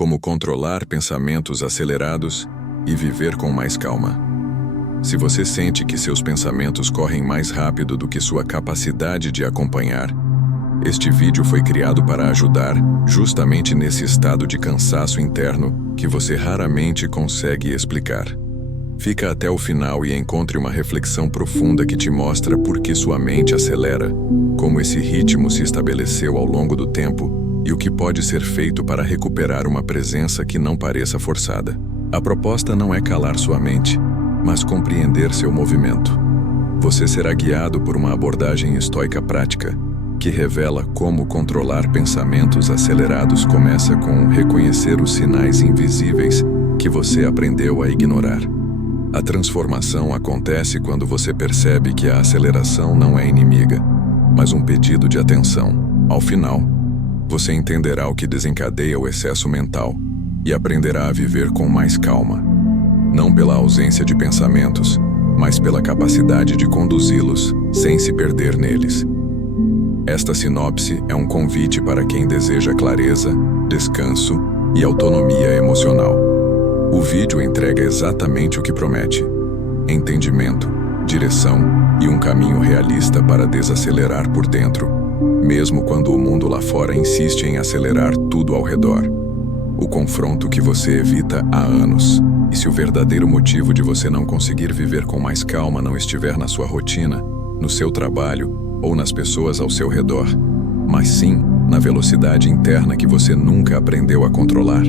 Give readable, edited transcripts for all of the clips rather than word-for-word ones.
Como controlar pensamentos acelerados e viver com mais calma. Se você sente que seus pensamentos correm mais rápido do que sua capacidade de acompanhar, este vídeo foi criado para ajudar justamente nesse estado de cansaço interno que você raramente consegue explicar. Fica até o final e encontre uma reflexão profunda que te mostra por que sua mente acelera, como esse ritmo se estabeleceu ao longo do tempo e o que pode ser feito para recuperar uma presença que não pareça forçada. A proposta não é calar sua mente, mas compreender seu movimento. Você será guiado por uma abordagem estoica prática, que revela como controlar pensamentos acelerados começa com reconhecer os sinais invisíveis que você aprendeu a ignorar. A transformação acontece quando você percebe que a aceleração não é inimiga, mas um pedido de atenção. Ao final, você entenderá o que desencadeia o excesso mental e aprenderá a viver com mais calma, não pela ausência de pensamentos, mas pela capacidade de conduzi-los sem se perder neles. Esta sinopse é um convite para quem deseja clareza, descanso e autonomia emocional. O vídeo entrega exatamente o que promete: entendimento, direção e um caminho realista para desacelerar por dentro, mesmo quando o mundo lá fora insiste em acelerar tudo ao redor. O confronto que você evita há anos. E se o verdadeiro motivo de você não conseguir viver com mais calma não estiver na sua rotina, no seu trabalho ou nas pessoas ao seu redor, mas sim na velocidade interna que você nunca aprendeu a controlar?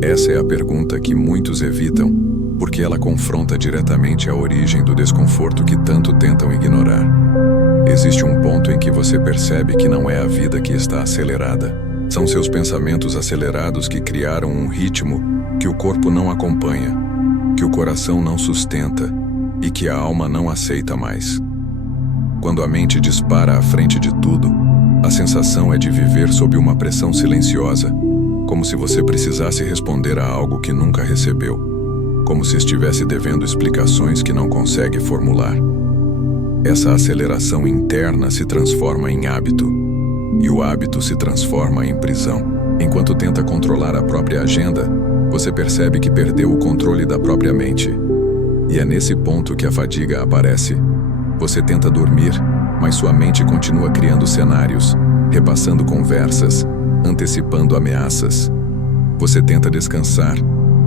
Essa é a pergunta que muitos evitam, porque ela confronta diretamente a origem do desconforto que tanto tentam ignorar. Existe um ponto em que você percebe que não é a vida que está acelerada. São seus pensamentos acelerados que criaram um ritmo que o corpo não acompanha, que o coração não sustenta e que a alma não aceita mais. Quando a mente dispara à frente de tudo, a sensação é de viver sob uma pressão silenciosa, como se você precisasse responder a algo que nunca recebeu, como se estivesse devendo explicações que não consegue formular. Essa aceleração interna se transforma em hábito, e o hábito se transforma em prisão. Enquanto tenta controlar a própria agenda, você percebe que perdeu o controle da própria mente. E é nesse ponto que a fadiga aparece. Você tenta dormir, mas sua mente continua criando cenários, repassando conversas, antecipando ameaças. Você tenta descansar,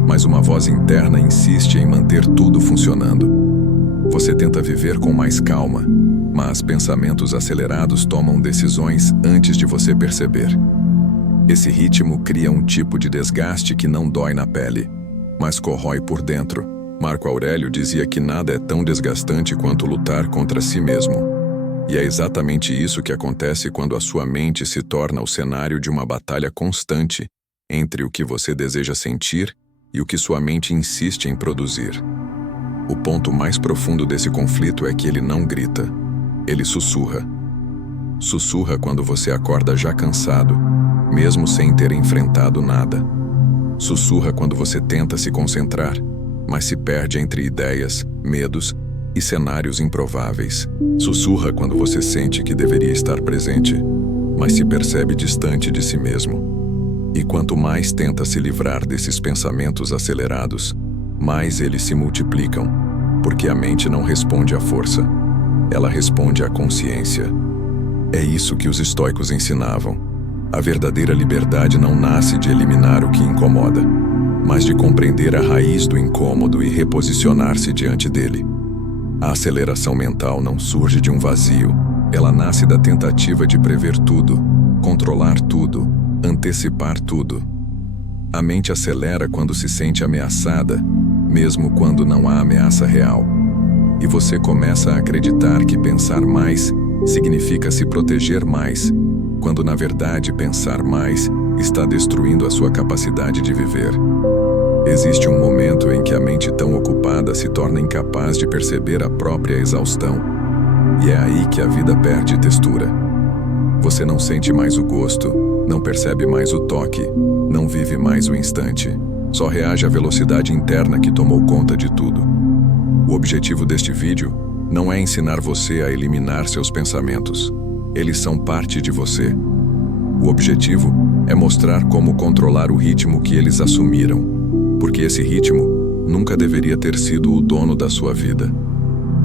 mas uma voz interna insiste em manter tudo funcionando. Você tenta viver com mais calma, mas pensamentos acelerados tomam decisões antes de você perceber. Esse ritmo cria um tipo de desgaste que não dói na pele, mas corrói por dentro. Marco Aurélio dizia que nada é tão desgastante quanto lutar contra si mesmo. E é exatamente isso que acontece quando a sua mente se torna o cenário de uma batalha constante entre o que você deseja sentir e o que sua mente insiste em produzir. O ponto mais profundo desse conflito é que ele não grita, ele sussurra. Sussurra quando você acorda já cansado, mesmo sem ter enfrentado nada. Sussurra quando você tenta se concentrar, mas se perde entre ideias, medos e cenários improváveis. Sussurra quando você sente que deveria estar presente, mas se percebe distante de si mesmo. E quanto mais tenta se livrar desses pensamentos acelerados, mais eles se multiplicam, porque a mente não responde à força, ela responde à consciência. É isso que os estoicos ensinavam. A verdadeira liberdade não nasce de eliminar o que incomoda, mas de compreender a raiz do incômodo e reposicionar-se diante dele. A aceleração mental não surge de um vazio, ela nasce da tentativa de prever tudo, controlar tudo, antecipar tudo. A mente acelera quando se sente ameaçada, mesmo quando não há ameaça real. E você começa a acreditar que pensar mais significa se proteger mais, quando na verdade pensar mais está destruindo a sua capacidade de viver. Existe um momento em que a mente tão ocupada se torna incapaz de perceber a própria exaustão, e é aí que a vida perde textura. Você não sente mais o gosto, não percebe mais o toque, não vive mais o instante, só reage à velocidade interna que tomou conta de tudo. O objetivo deste vídeo não é ensinar você a eliminar seus pensamentos. Eles são parte de você. O objetivo É mostrar como controlar o ritmo que eles assumiram, porque esse ritmo nunca deveria ter sido o dono da sua vida.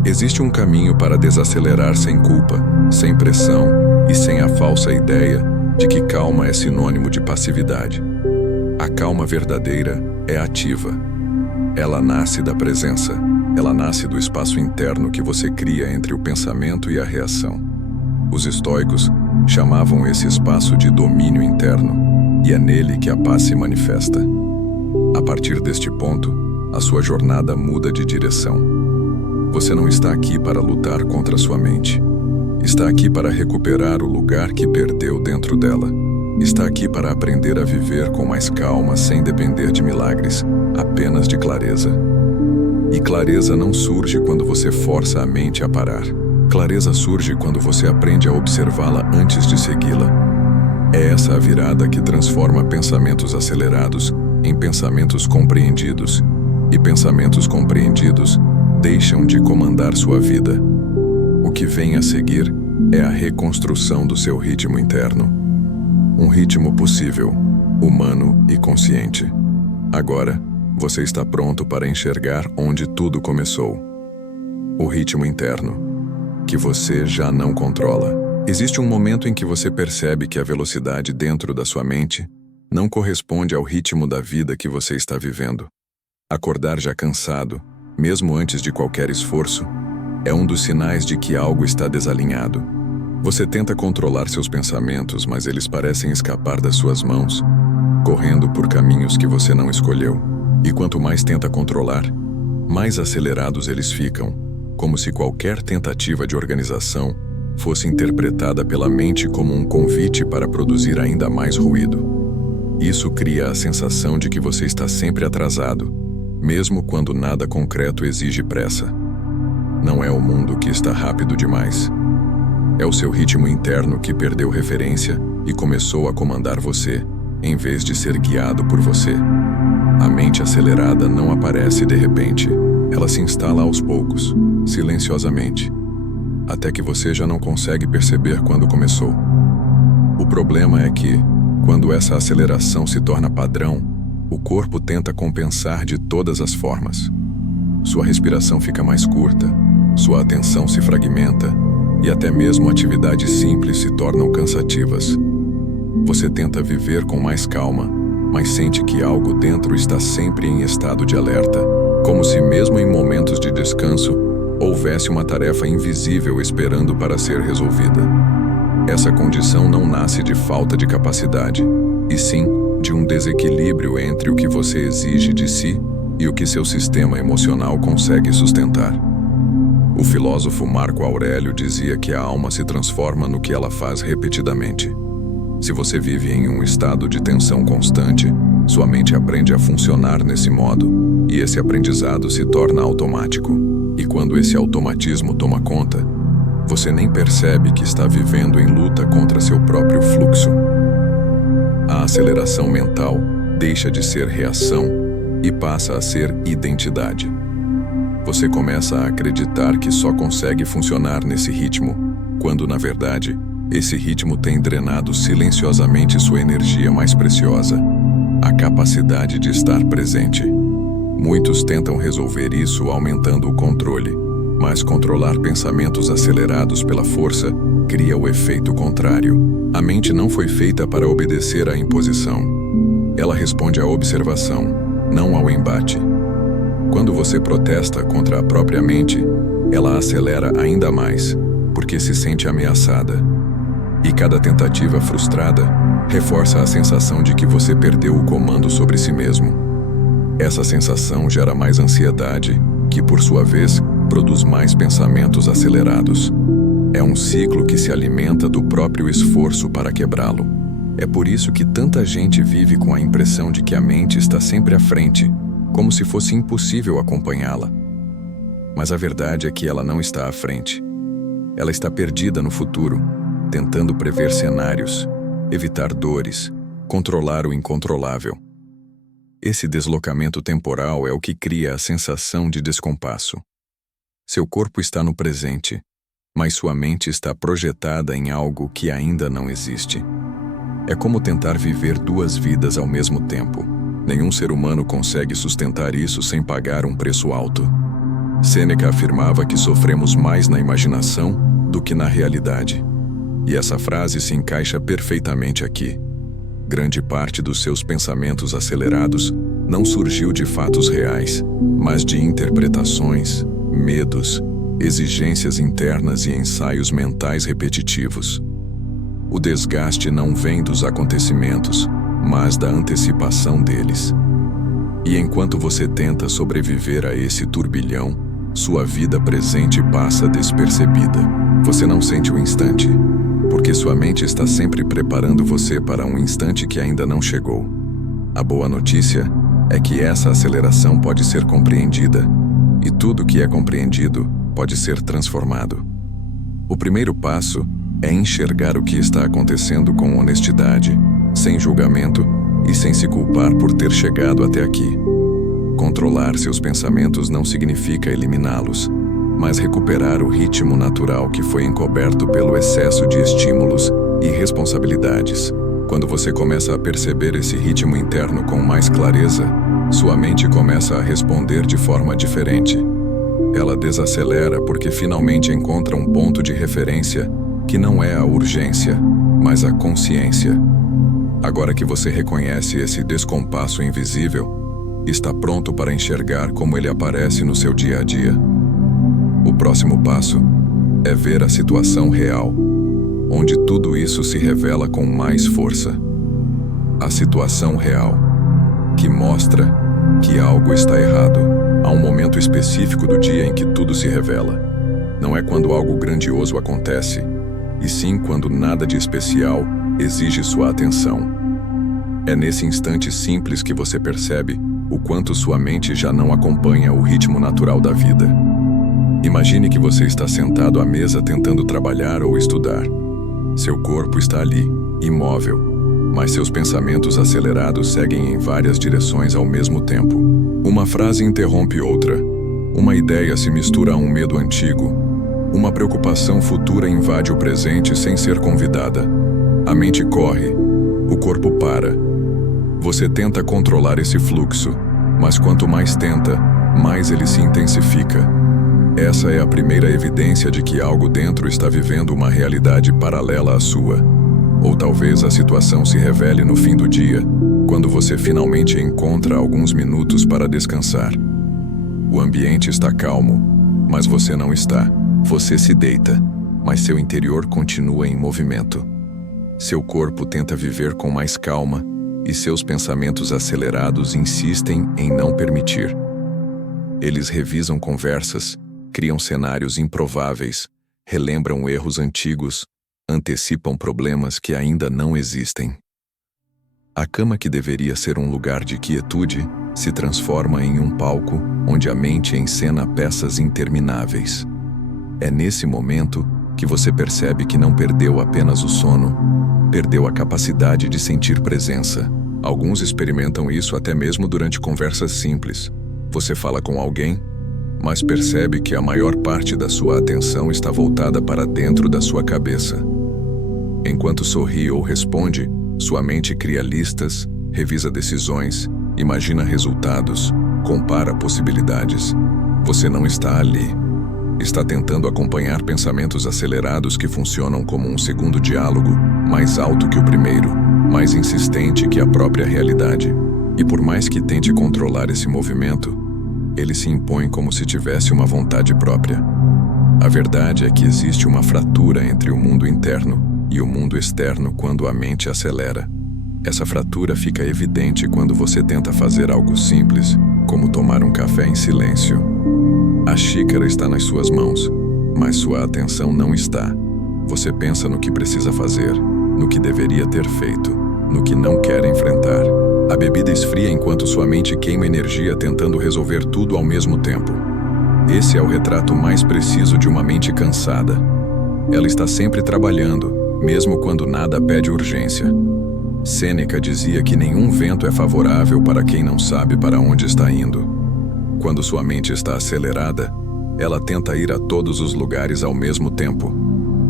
Existe um caminho para desacelerar sem culpa, sem pressão e sem a falsa ideia de que calma é sinônimo de passividade. A calma verdadeira é ativa. Ela nasce da presença. Ela nasce do espaço interno que você cria entre o pensamento e a reação. Os estoicos chamavam esse espaço de domínio interno, e é nele que a paz se manifesta. A partir deste ponto, a sua jornada muda de direção. Você não está aqui para lutar contra sua mente. Está aqui para recuperar o lugar que perdeu dentro dela. Está aqui para aprender a viver com mais calma, sem depender de milagres, apenas de clareza. E clareza não surge quando você força a mente a parar. Clareza surge quando você aprende a observá-la antes de segui-la. É essa a virada que transforma pensamentos acelerados em pensamentos compreendidos, e pensamentos compreendidos deixam de comandar sua vida. O que vem a seguir é a reconstrução do seu ritmo interno. Um ritmo possível, humano e consciente. Agora, você está pronto para enxergar onde tudo começou. O ritmo interno, que você já não controla. Existe um momento em que você percebe que a velocidade dentro da sua mente não corresponde ao ritmo da vida que você está vivendo. Acordar já cansado, mesmo antes de qualquer esforço, é um dos sinais de que algo está desalinhado. Você tenta controlar seus pensamentos, mas eles parecem escapar das suas mãos, correndo por caminhos que você não escolheu. E quanto mais tenta controlar, mais acelerados eles ficam, como se qualquer tentativa de organização fosse interpretada pela mente como um convite para produzir ainda mais ruído. Isso cria a sensação de que você está sempre atrasado, mesmo quando nada concreto exige pressa. Não é o mundo que está rápido demais. É o seu ritmo interno que perdeu referência e começou a comandar você, em vez de ser guiado por você. A mente acelerada não aparece de repente. Ela se instala aos poucos, silenciosamente, até que você já não consegue perceber quando começou. O problema é que, quando essa aceleração se torna padrão, o corpo tenta compensar de todas as formas. Sua respiração fica mais curta, sua atenção se fragmenta e até mesmo atividades simples se tornam cansativas. Você tenta viver com mais calma, mas sente que algo dentro está sempre em estado de alerta, como se mesmo em momentos de descanso, houvesse uma tarefa invisível esperando para ser resolvida. Essa condição não nasce de falta de capacidade, e sim de um desequilíbrio entre o que você exige de si e o que seu sistema emocional consegue sustentar. O filósofo Marco Aurélio dizia que a alma se transforma no que ela faz repetidamente. Se você vive em um estado de tensão constante, sua mente aprende a funcionar nesse modo, e esse aprendizado se torna automático. E quando esse automatismo toma conta, você nem percebe que está vivendo em luta contra seu próprio fluxo. A aceleração mental deixa de ser reação e passa a ser identidade. Você começa a acreditar que só consegue funcionar nesse ritmo, quando, na verdade, esse ritmo tem drenado silenciosamente sua energia mais preciosa, a capacidade de estar presente. Muitos tentam resolver isso aumentando o controle, mas controlar pensamentos acelerados pela força cria o efeito contrário. A mente não foi feita para obedecer à imposição. Ela responde à observação, não ao embate. Quando você protesta contra a própria mente, ela acelera ainda mais, porque se sente ameaçada. E cada tentativa frustrada reforça a sensação de que você perdeu o comando sobre si mesmo. Essa sensação gera mais ansiedade, que por sua vez produz mais pensamentos acelerados. É um ciclo que se alimenta do próprio esforço para quebrá-lo. É por isso que tanta gente vive com a impressão de que a mente está sempre à frente, como se fosse impossível acompanhá-la. Mas a verdade é que ela não está à frente. Ela está perdida no futuro, tentando prever cenários, evitar dores, controlar o incontrolável. Esse deslocamento temporal é o que cria a sensação de descompasso. Seu corpo está no presente, mas sua mente está projetada em algo que ainda não existe. É como tentar viver duas vidas ao mesmo tempo. Nenhum ser humano consegue sustentar isso sem pagar um preço alto. Sêneca afirmava que sofremos mais na imaginação do que na realidade. E essa frase se encaixa perfeitamente aqui. Grande parte dos seus pensamentos acelerados não surgiu de fatos reais, mas de interpretações, medos, exigências internas e ensaios mentais repetitivos. O desgaste não vem dos acontecimentos, mas da antecipação deles. E enquanto você tenta sobreviver a esse turbilhão, sua vida presente passa despercebida. Você não sente o instante, porque sua mente está sempre preparando você para um instante que ainda não chegou. A boa notícia é que essa aceleração pode ser compreendida, e tudo que é compreendido pode ser transformado. O primeiro passo é enxergar o que está acontecendo com honestidade, sem julgamento e sem se culpar por ter chegado até aqui. Controlar seus pensamentos não significa eliminá-los, mas recuperar o ritmo natural que foi encoberto pelo excesso de estímulos e responsabilidades. Quando você começa a perceber esse ritmo interno com mais clareza, sua mente começa a responder de forma diferente. Ela desacelera porque finalmente encontra um ponto de referência que não é a urgência, mas a consciência. Agora que você reconhece esse descompasso invisível, está pronto para enxergar como ele aparece no seu dia a dia. O próximo passo é ver a situação real, onde tudo isso se revela com mais força. A situação real, que mostra que algo está errado. Há um momento específico do dia em que tudo se revela. Não é quando algo grandioso acontece, e sim quando nada de especial exige sua atenção. É nesse instante simples que você percebe o quanto sua mente já não acompanha o ritmo natural da vida. Imagine que você está sentado à mesa tentando trabalhar ou estudar. Seu corpo está ali, imóvel, mas seus pensamentos acelerados seguem em várias direções ao mesmo tempo. Uma frase interrompe outra. Uma ideia se mistura a um medo antigo. Uma preocupação futura invade o presente sem ser convidada. A mente corre. O corpo para. Você tenta controlar esse fluxo, mas quanto mais tenta, mais ele se intensifica. Essa é a primeira evidência de que algo dentro está vivendo uma realidade paralela à sua. Ou talvez a situação se revele no fim do dia, quando você finalmente encontra alguns minutos para descansar. O ambiente está calmo, mas você não está. Você se deita, mas seu interior continua em movimento. Seu corpo tenta viver com mais calma e seus pensamentos acelerados insistem em não permitir. Eles revisam conversas, criam cenários improváveis, relembram erros antigos, antecipam problemas que ainda não existem. A cama, que deveria ser um lugar de quietude, se transforma em um palco onde a mente encena peças intermináveis. É nesse momento que você percebe que não perdeu apenas o sono, perdeu a capacidade de sentir presença. Alguns experimentam isso até mesmo durante conversas simples. Você fala com alguém, mas percebe que a maior parte da sua atenção está voltada para dentro da sua cabeça. Enquanto sorri ou responde, sua mente cria listas, revisa decisões, imagina resultados, compara possibilidades. Você não está ali. Está tentando acompanhar pensamentos acelerados que funcionam como um segundo diálogo, mais alto que o primeiro, mais insistente que a própria realidade. E por mais que tente controlar esse movimento, ele se impõe como se tivesse uma vontade própria. A verdade é que existe uma fratura entre o mundo interno e o mundo externo quando a mente acelera. Essa fratura fica evidente quando você tenta fazer algo simples, como tomar um café em silêncio. A xícara está nas suas mãos, mas sua atenção não está. Você pensa no que precisa fazer, no que deveria ter feito, no que não quer enfrentar. A bebida esfria enquanto sua mente queima energia tentando resolver tudo ao mesmo tempo. Esse é o retrato mais preciso de uma mente cansada. Ela está sempre trabalhando, mesmo quando nada pede urgência. Sêneca dizia que nenhum vento é favorável para quem não sabe para onde está indo. Quando sua mente está acelerada, ela tenta ir a todos os lugares ao mesmo tempo.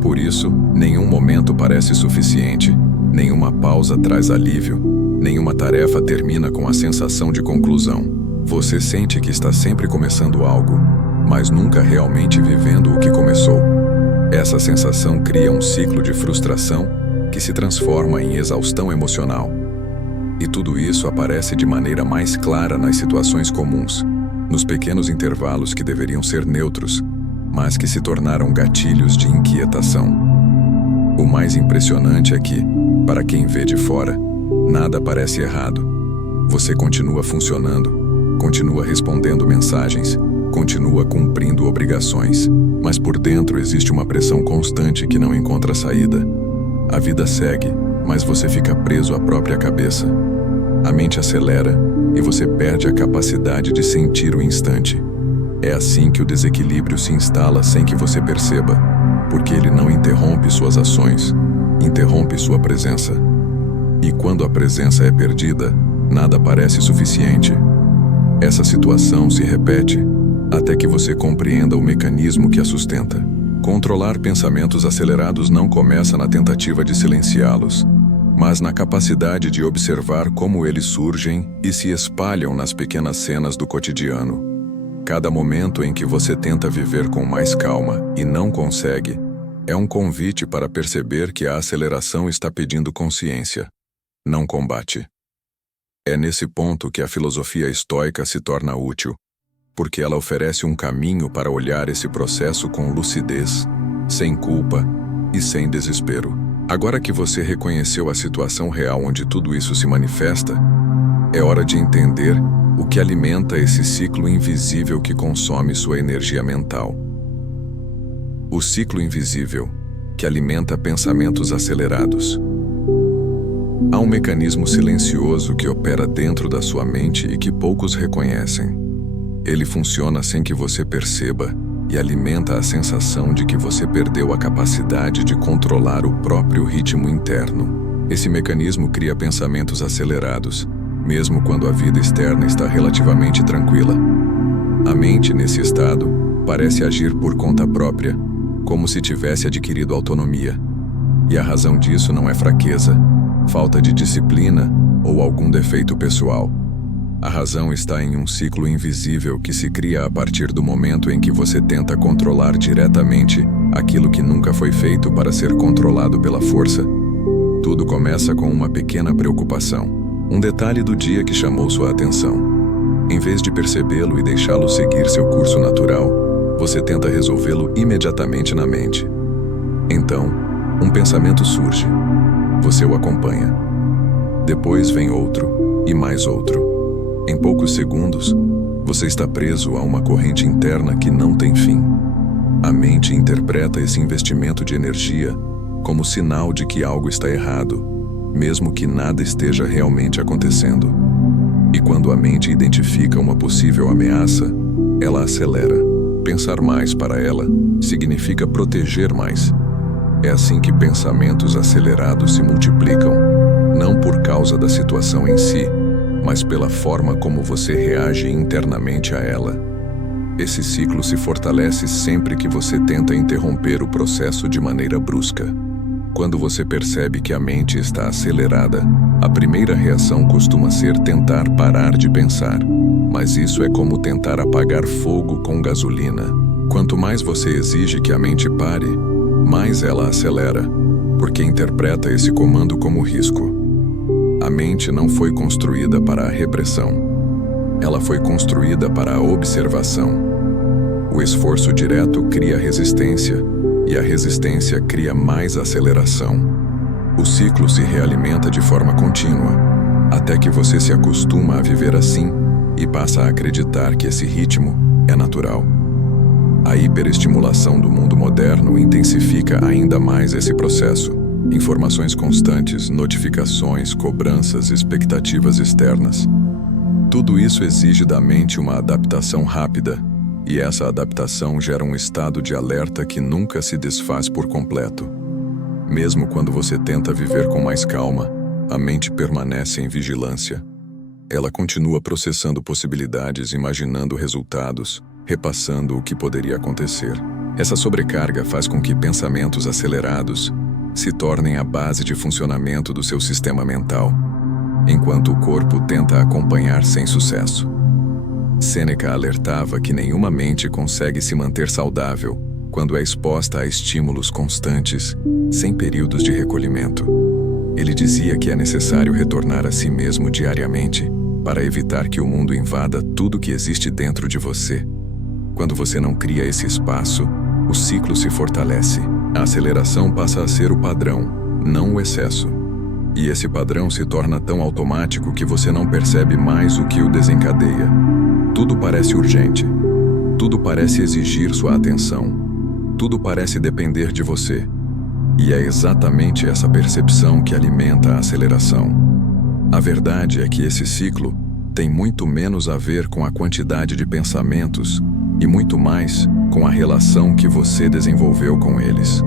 Por isso, nenhum momento parece suficiente, Nenhuma pausa traz alívio, nenhuma tarefa termina com a sensação de conclusão. Você sente que está sempre começando algo, mas nunca realmente vivendo o que começou. Essa sensação cria um ciclo de frustração que se transforma em exaustão emocional. E tudo isso aparece de maneira mais clara nas situações comuns, nos pequenos intervalos que deveriam ser neutros, mas que se tornaram gatilhos de inquietação. O mais impressionante é que, para quem vê de fora, nada parece errado. Você continua funcionando, continua respondendo mensagens, continua cumprindo obrigações, mas por dentro existe uma pressão constante que não encontra saída. A vida segue, mas você fica preso à própria cabeça. A mente acelera e você perde a capacidade de sentir o instante. É assim que o desequilíbrio se instala sem que você perceba, porque ele não interrompe suas ações, interrompe sua presença. E quando a presença é perdida, nada parece suficiente. Essa situação se repete até que você compreenda o mecanismo que a sustenta. Controlar pensamentos acelerados não começa na tentativa de silenciá-los, mas na capacidade de observar como eles surgem e se espalham nas pequenas cenas do cotidiano. Cada momento em que você tenta viver com mais calma e não consegue, é um convite para perceber que a aceleração está pedindo consciência, não combate. É nesse ponto que a filosofia estoica se torna útil, porque ela oferece um caminho para olhar esse processo com lucidez, sem culpa e sem desespero. Agora que você reconheceu a situação real onde tudo isso se manifesta, é hora de entender o que alimenta esse ciclo invisível que consome sua energia mental. O ciclo invisível, que alimenta pensamentos acelerados. Há um mecanismo silencioso que opera dentro da sua mente e que poucos reconhecem. Ele funciona sem que você perceba e alimenta a sensação de que você perdeu a capacidade de controlar o próprio ritmo interno. Esse mecanismo cria pensamentos acelerados, mesmo quando a vida externa está relativamente tranquila. A mente, nesse estado, parece agir por conta própria, como se tivesse adquirido autonomia. E a razão disso não é fraqueza, falta de disciplina ou algum defeito pessoal. A razão está em um ciclo invisível que se cria a partir do momento em que você tenta controlar diretamente aquilo que nunca foi feito para ser controlado pela força. Tudo começa com uma pequena preocupação, um detalhe do dia que chamou sua atenção. Em vez de percebê-lo e deixá-lo seguir seu curso natural, você tenta resolvê-lo imediatamente na mente. Então, um pensamento surge. Você o acompanha. Depois vem outro, e mais outro. Em poucos segundos, você está preso a uma corrente interna que não tem fim. A mente interpreta esse investimento de energia como sinal de que algo está errado, mesmo que nada esteja realmente acontecendo. E quando a mente identifica uma possível ameaça, ela acelera. Pensar mais para ela significa proteger mais. É assim que pensamentos acelerados se multiplicam, não por causa da situação em si, mas pela forma como você reage internamente a ela. Esse ciclo se fortalece sempre que você tenta interromper o processo de maneira brusca. Quando você percebe que a mente está acelerada, a primeira reação costuma ser tentar parar de pensar. Mas isso é como tentar apagar fogo com gasolina. Quanto mais você exige que a mente pare, mais ela acelera, porque interpreta esse comando como risco. A mente não foi construída para a repressão. Ela foi construída para a observação. O esforço direto cria resistência, e a resistência cria mais aceleração. O ciclo se realimenta de forma contínua, até que você se acostuma a viver assim e passa a acreditar que esse ritmo é natural. A hiperestimulação do mundo moderno intensifica ainda mais esse processo. Informações constantes, notificações, cobranças, expectativas externas. Tudo isso exige da mente uma adaptação rápida, e essa adaptação gera um estado de alerta que nunca se desfaz por completo. Mesmo quando você tenta viver com mais calma, a mente permanece em vigilância. Ela continua processando possibilidades, imaginando resultados, repassando o que poderia acontecer. Essa sobrecarga faz com que pensamentos acelerados se tornem a base de funcionamento do seu sistema mental, enquanto o corpo tenta acompanhar sem sucesso. Sêneca alertava que nenhuma mente consegue se manter saudável quando é exposta a estímulos constantes, sem períodos de recolhimento. Ele dizia que é necessário retornar a si mesmo diariamente para evitar que o mundo invada tudo que existe dentro de você. Quando você não cria esse espaço, o ciclo se fortalece. A aceleração passa a ser o padrão, não o excesso. E esse padrão se torna tão automático que você não percebe mais o que o desencadeia. Tudo parece urgente. Tudo parece exigir sua atenção. Tudo parece depender de você. E é exatamente essa percepção que alimenta a aceleração. A verdade é que esse ciclo tem muito menos a ver com a quantidade de pensamentos e muito mais com a relação que você desenvolveu com eles.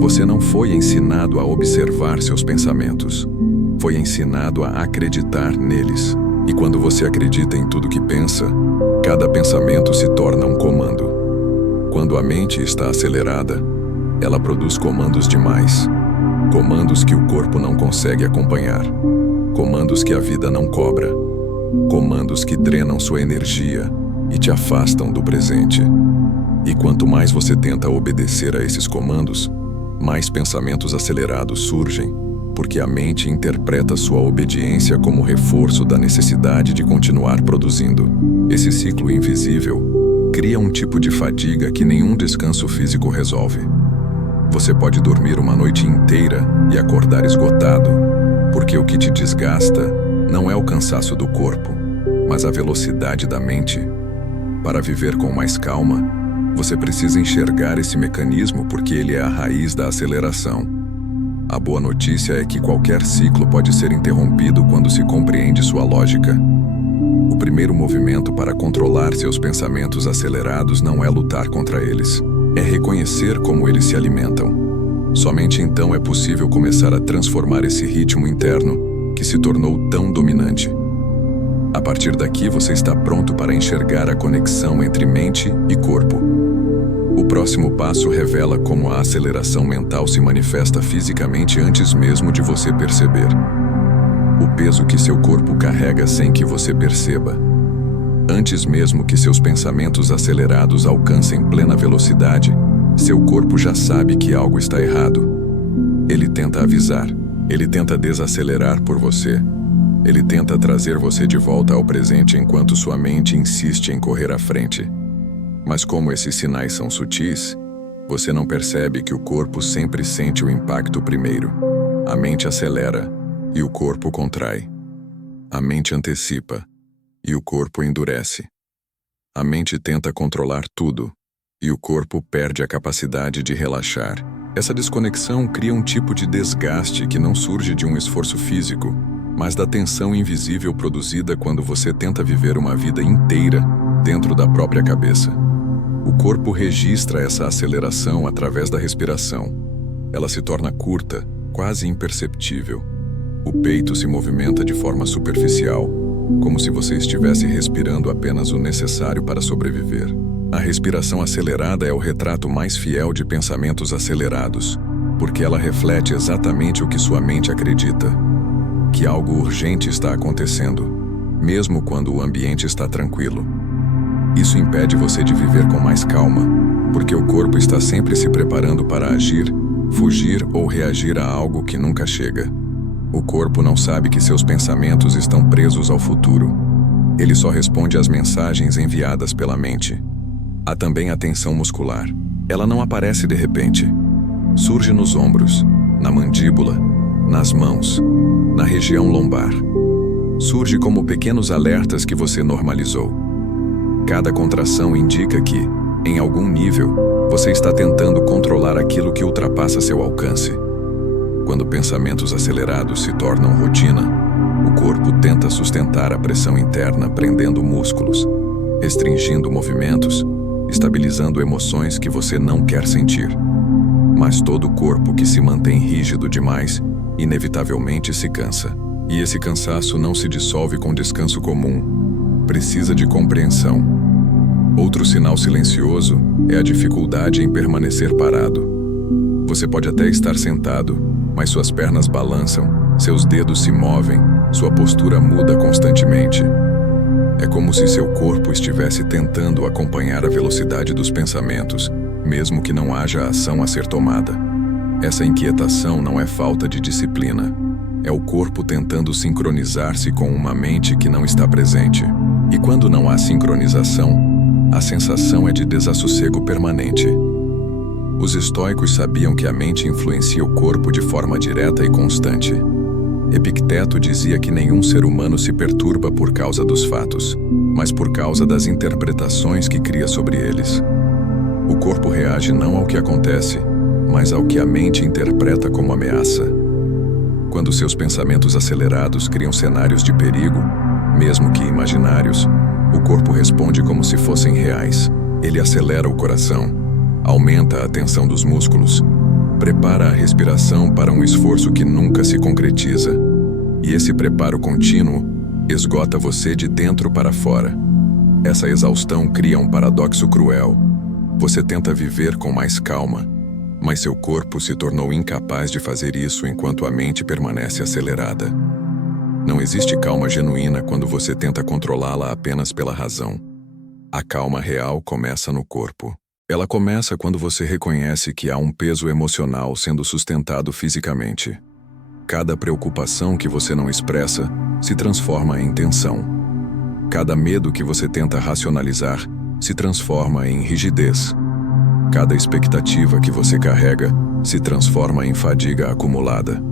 Você não foi ensinado a observar seus pensamentos. Foi ensinado a acreditar neles. E quando você acredita em tudo que pensa, cada pensamento se torna um comando. Quando a mente está acelerada, ela produz comandos demais. Comandos que o corpo não consegue acompanhar. Comandos que a vida não cobra. Comandos que drenam sua energia e te afastam do presente. E quanto mais você tenta obedecer a esses comandos, mais pensamentos acelerados surgem, porque a mente interpreta sua obediência como reforço da necessidade de continuar produzindo. Esse ciclo invisível cria um tipo de fadiga que nenhum descanso físico resolve. Você pode dormir uma noite inteira e acordar esgotado, porque o que te desgasta não é o cansaço do corpo, mas a velocidade da mente. Para viver com mais calma, você precisa enxergar esse mecanismo porque ele é a raiz da aceleração. A boa notícia é que qualquer ciclo pode ser interrompido quando se compreende sua lógica. O primeiro movimento para controlar seus pensamentos acelerados não é lutar contra eles, é reconhecer como eles se alimentam. Somente então é possível começar a transformar esse ritmo interno que se tornou tão dominante. A partir daqui você está pronto para enxergar a conexão entre mente e corpo. O próximo passo revela como a aceleração mental se manifesta fisicamente antes mesmo de você perceber. O peso que seu corpo carrega sem que você perceba. Antes mesmo que seus pensamentos acelerados alcancem plena velocidade, seu corpo já sabe que algo está errado. Ele tenta avisar, ele tenta desacelerar por você. Ele tenta trazer você de volta ao presente enquanto sua mente insiste em correr à frente. Mas como esses sinais são sutis, você não percebe que o corpo sempre sente o impacto primeiro. A mente acelera e o corpo contrai. A mente antecipa e o corpo endurece. A mente tenta controlar tudo e o corpo perde a capacidade de relaxar. Essa desconexão cria um tipo de desgaste que não surge de um esforço físico, mas da tensão invisível produzida quando você tenta viver uma vida inteira dentro da própria cabeça. O corpo registra essa aceleração através da respiração. Ela se torna curta, quase imperceptível. O peito se movimenta de forma superficial, como se você estivesse respirando apenas o necessário para sobreviver. A respiração acelerada é o retrato mais fiel de pensamentos acelerados, porque ela reflete exatamente o que sua mente acredita. Que algo urgente está acontecendo, mesmo quando o ambiente está tranquilo. Isso impede você de viver com mais calma, porque o corpo está sempre se preparando para agir, fugir ou reagir a algo que nunca chega. O corpo não sabe que seus pensamentos estão presos ao futuro. Ele só responde às mensagens enviadas pela mente. Há também a tensão muscular. Ela não aparece de repente. Surge nos ombros, na mandíbula, nas mãos, na região lombar. Surge como pequenos alertas que você normalizou. Cada contração indica que, em algum nível, você está tentando controlar aquilo que ultrapassa seu alcance. Quando pensamentos acelerados se tornam rotina, o corpo tenta sustentar a pressão interna prendendo músculos, restringindo movimentos, estabilizando emoções que você não quer sentir. Mas todo corpo que se mantém rígido demais, inevitavelmente se cansa. E esse cansaço não se dissolve com descanso comum. Precisa de compreensão. Outro sinal silencioso é a dificuldade em permanecer parado. Você pode até estar sentado, mas suas pernas balançam, seus dedos se movem, sua postura muda constantemente. É como se seu corpo estivesse tentando acompanhar a velocidade dos pensamentos, mesmo que não haja ação a ser tomada. Essa inquietação não é falta de disciplina. É o corpo tentando sincronizar-se com uma mente que não está presente. E quando não há sincronização, a sensação é de desassossego permanente. Os estoicos sabiam que a mente influencia o corpo de forma direta e constante. Epicteto dizia que nenhum ser humano se perturba por causa dos fatos, mas por causa das interpretações que cria sobre eles. O corpo reage não ao que acontece, mas ao que a mente interpreta como ameaça. Quando seus pensamentos acelerados criam cenários de perigo, mesmo que imaginários, o corpo responde como se fossem reais. Ele acelera o coração, aumenta a tensão dos músculos, prepara a respiração para um esforço que nunca se concretiza. E esse preparo contínuo esgota você de dentro para fora. Essa exaustão cria um paradoxo cruel. Você tenta viver com mais calma, mas seu corpo se tornou incapaz de fazer isso enquanto a mente permanece acelerada. Não existe calma genuína quando você tenta controlá-la apenas pela razão. A calma real começa no corpo. Ela começa quando você reconhece que há um peso emocional sendo sustentado fisicamente. Cada preocupação que você não expressa se transforma em tensão. Cada medo que você tenta racionalizar se transforma em rigidez. Cada expectativa que você carrega se transforma em fadiga acumulada.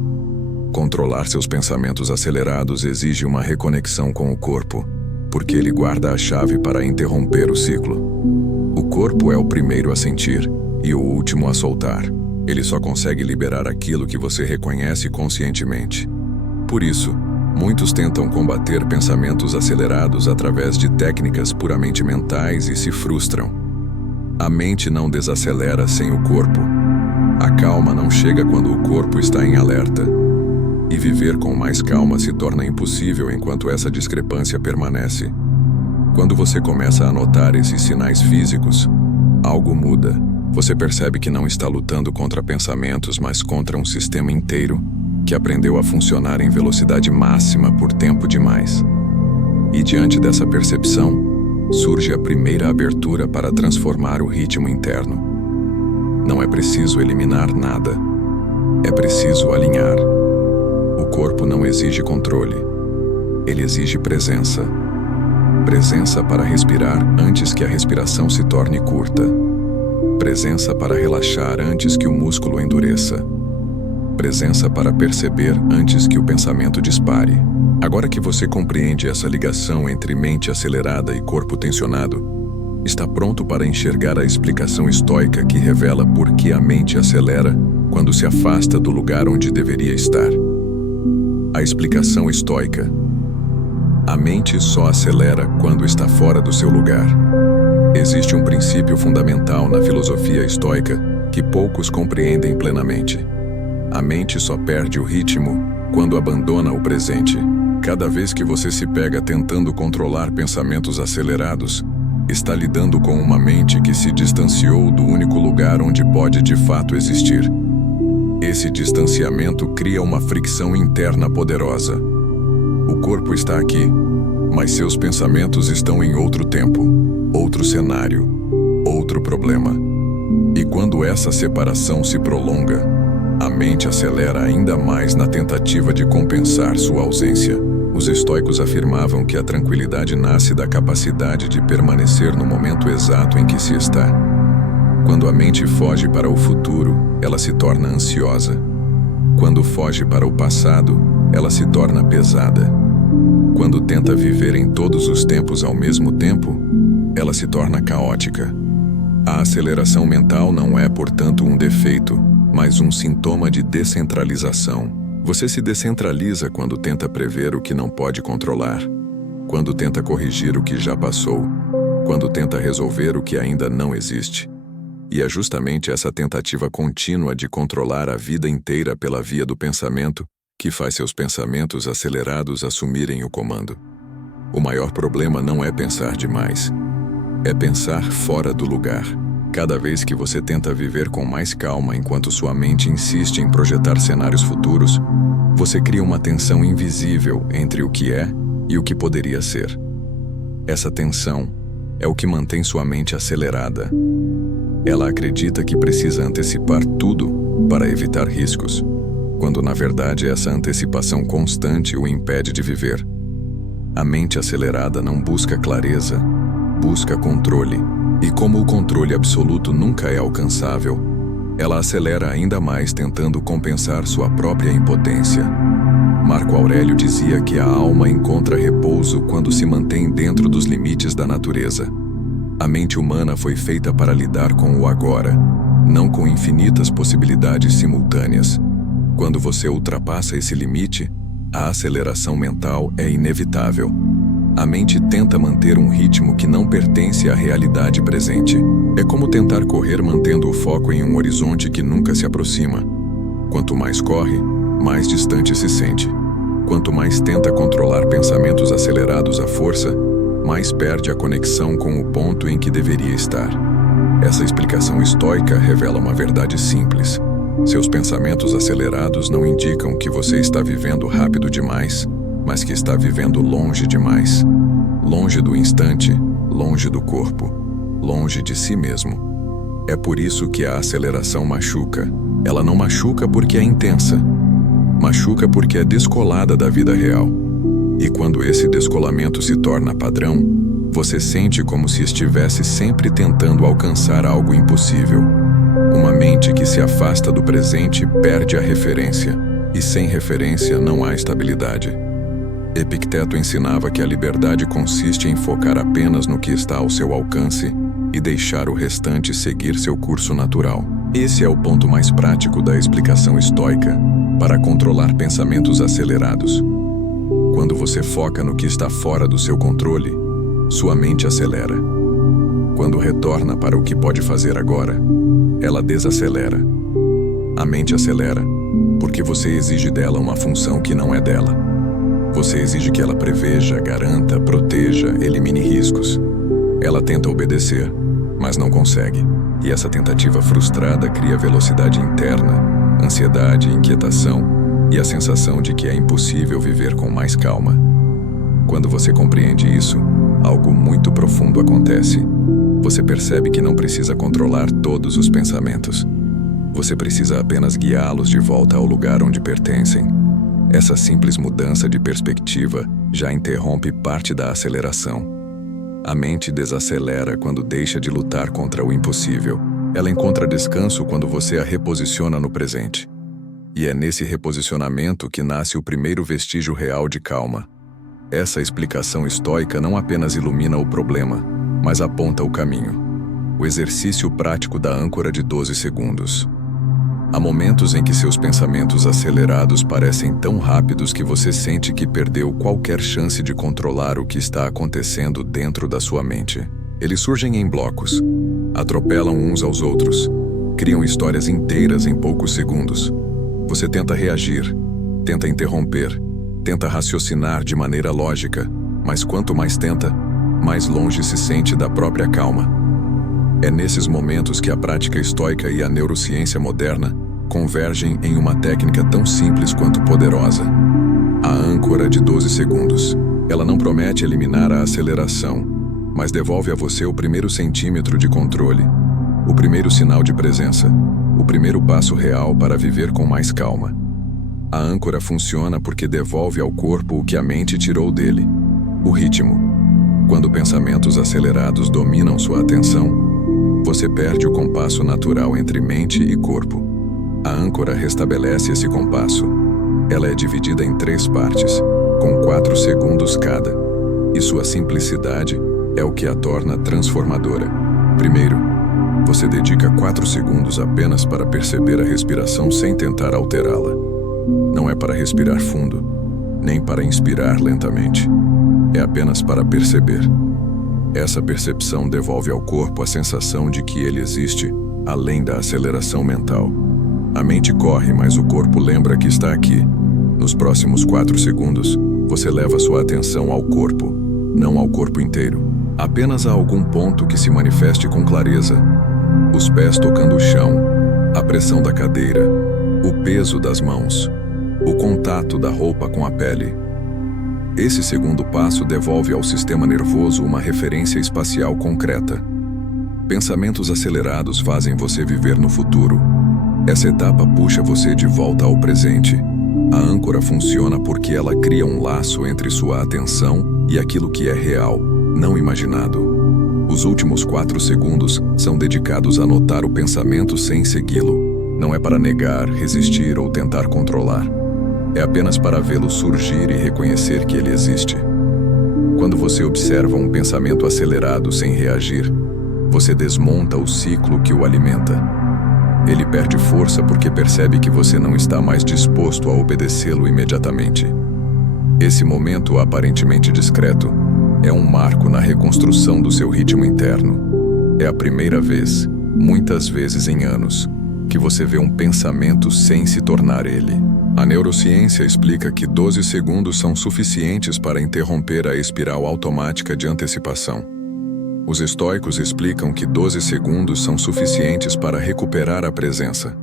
Controlar seus pensamentos acelerados exige uma reconexão com o corpo, porque ele guarda a chave para interromper o ciclo. O corpo é o primeiro a sentir e o último a soltar. Ele só consegue liberar aquilo que você reconhece conscientemente. Por isso, muitos tentam combater pensamentos acelerados através de técnicas puramente mentais e se frustram. A mente não desacelera sem o corpo. A calma não chega quando o corpo está em alerta. E viver com mais calma se torna impossível enquanto essa discrepância permanece. Quando você começa a notar esses sinais físicos, algo muda. Você percebe que não está lutando contra pensamentos, mas contra um sistema inteiro que aprendeu a funcionar em velocidade máxima por tempo demais. E diante dessa percepção, surge a primeira abertura para transformar o ritmo interno. Não é preciso eliminar nada. É preciso alinhar. O corpo não exige controle. Ele exige presença. Presença para respirar antes que a respiração se torne curta. Presença para relaxar antes que o músculo endureça. Presença para perceber antes que o pensamento dispare. Agora que você compreende essa ligação entre mente acelerada e corpo tensionado, está pronto para enxergar a explicação estoica que revela por que a mente acelera quando se afasta do lugar onde deveria estar. A explicação estoica. A mente só acelera quando está fora do seu lugar. Existe um princípio fundamental na filosofia estoica que poucos compreendem plenamente. A mente só perde o ritmo quando abandona o presente. Cada vez que você se pega tentando controlar pensamentos acelerados, está lidando com uma mente que se distanciou do único lugar onde pode de fato existir. Esse distanciamento cria uma fricção interna poderosa. O corpo está aqui, mas seus pensamentos estão em outro tempo, outro cenário, outro problema. E quando essa separação se prolonga, a mente acelera ainda mais na tentativa de compensar sua ausência. Os estoicos afirmavam que a tranquilidade nasce da capacidade de permanecer no momento exato em que se está. Quando a mente foge para o futuro, ela se torna ansiosa. Quando foge para o passado, ela se torna pesada. Quando tenta viver em todos os tempos ao mesmo tempo, ela se torna caótica. A aceleração mental não é, portanto, um defeito, mas um sintoma de descentralização. Você se descentraliza quando tenta prever o que não pode controlar, quando tenta corrigir o que já passou, quando tenta resolver o que ainda não existe. E é justamente essa tentativa contínua de controlar a vida inteira pela via do pensamento que faz seus pensamentos acelerados assumirem o comando. O maior problema não é pensar demais, é pensar fora do lugar. Cada vez que você tenta viver com mais calma enquanto sua mente insiste em projetar cenários futuros, você cria uma tensão invisível entre o que é e o que poderia ser. Essa tensão é o que mantém sua mente acelerada. Ela acredita que precisa antecipar tudo para evitar riscos, quando na verdade essa antecipação constante o impede de viver. A mente acelerada não busca clareza, busca controle, e como o controle absoluto nunca é alcançável, ela acelera ainda mais tentando compensar sua própria impotência. Marco Aurélio dizia que a alma encontra repouso quando se mantém dentro dos limites da natureza. A mente humana foi feita para lidar com o agora, não com infinitas possibilidades simultâneas. Quando você ultrapassa esse limite, a aceleração mental é inevitável. A mente tenta manter um ritmo que não pertence à realidade presente. É como tentar correr mantendo o foco em um horizonte que nunca se aproxima. Quanto mais corre, mais distante se sente. Quanto mais tenta controlar pensamentos acelerados à força, mais perde a conexão com o ponto em que deveria estar. Essa explicação estoica revela uma verdade simples. Seus pensamentos acelerados não indicam que você está vivendo rápido demais, mas que está vivendo longe demais. Longe do instante, longe do corpo, longe de si mesmo. É por isso que a aceleração machuca. Ela não machuca porque é intensa. Machuca porque é descolada da vida real. E quando esse descolamento se torna padrão, você sente como se estivesse sempre tentando alcançar algo impossível. Uma mente que se afasta do presente perde a referência, e sem referência não há estabilidade. Epicteto ensinava que a liberdade consiste em focar apenas no que está ao seu alcance e deixar o restante seguir seu curso natural. Esse é o ponto mais prático da explicação estoica para controlar pensamentos acelerados. Quando você foca no que está fora do seu controle, sua mente acelera. Quando retorna para o que pode fazer agora, ela desacelera. A mente acelera porque você exige dela uma função que não é dela. Você exige que ela preveja, garanta, proteja, elimine riscos. Ela tenta obedecer, mas não consegue. E essa tentativa frustrada cria velocidade interna, ansiedade, inquietação e a sensação de que é impossível viver com mais calma. Quando você compreende isso, algo muito profundo acontece. Você percebe que não precisa controlar todos os pensamentos. Você precisa apenas guiá-los de volta ao lugar onde pertencem. Essa simples mudança de perspectiva já interrompe parte da aceleração. A mente desacelera quando deixa de lutar contra o impossível. Ela encontra descanso quando você a reposiciona no presente. E é nesse reposicionamento que nasce o primeiro vestígio real de calma. Essa explicação estoica não apenas ilumina o problema, mas aponta o caminho. O exercício prático da âncora de 12 segundos. Há momentos em que seus pensamentos acelerados parecem tão rápidos que você sente que perdeu qualquer chance de controlar o que está acontecendo dentro da sua mente. Eles surgem em blocos, atropelam uns aos outros, criam histórias inteiras em poucos segundos. Você tenta reagir, tenta interromper, tenta raciocinar de maneira lógica, mas quanto mais tenta, mais longe se sente da própria calma. É nesses momentos que a prática estoica e a neurociência moderna convergem em uma técnica tão simples quanto poderosa. A âncora de 12 segundos. Ela não promete eliminar a aceleração, mas devolve a você o primeiro centímetro de controle, o primeiro sinal de presença, o primeiro passo real para viver com mais calma. A âncora funciona porque devolve ao corpo o que a mente tirou dele, o ritmo. Quando pensamentos acelerados dominam sua atenção, você perde o compasso natural entre mente e corpo. A âncora restabelece esse compasso. Ela é dividida em 3 partes, com 4 segundos cada, e sua simplicidade é o que a torna transformadora. Primeiro, você dedica 4 segundos apenas para perceber a respiração sem tentar alterá-la. Não é para respirar fundo, nem para inspirar lentamente. É apenas para perceber. Essa percepção devolve ao corpo a sensação de que ele existe além da aceleração mental. A mente corre, mas o corpo lembra que está aqui. Nos próximos 4 segundos, você leva sua atenção ao corpo, não ao corpo inteiro. Apenas a algum ponto que se manifeste com clareza. Os pés tocando o chão, a pressão da cadeira, o peso das mãos, o contato da roupa com a pele. Esse segundo passo devolve ao sistema nervoso uma referência espacial concreta. Pensamentos acelerados fazem você viver no futuro. Essa etapa puxa você de volta ao presente. A âncora funciona porque ela cria um laço entre sua atenção e aquilo que é real, não imaginado. Os últimos 4 segundos são dedicados a notar o pensamento sem segui-lo. Não é para negar, resistir ou tentar controlar. É apenas para vê-lo surgir e reconhecer que ele existe. Quando você observa um pensamento acelerado sem reagir, você desmonta o ciclo que o alimenta. Ele perde força porque percebe que você não está mais disposto a obedecê-lo imediatamente. Esse momento aparentemente discreto é um marco na reconstrução do seu ritmo interno. É a primeira vez, muitas vezes em anos, que você vê um pensamento sem se tornar ele. A neurociência explica que 12 segundos são suficientes para interromper a espiral automática de antecipação. Os estoicos explicam que 12 segundos são suficientes para recuperar a presença.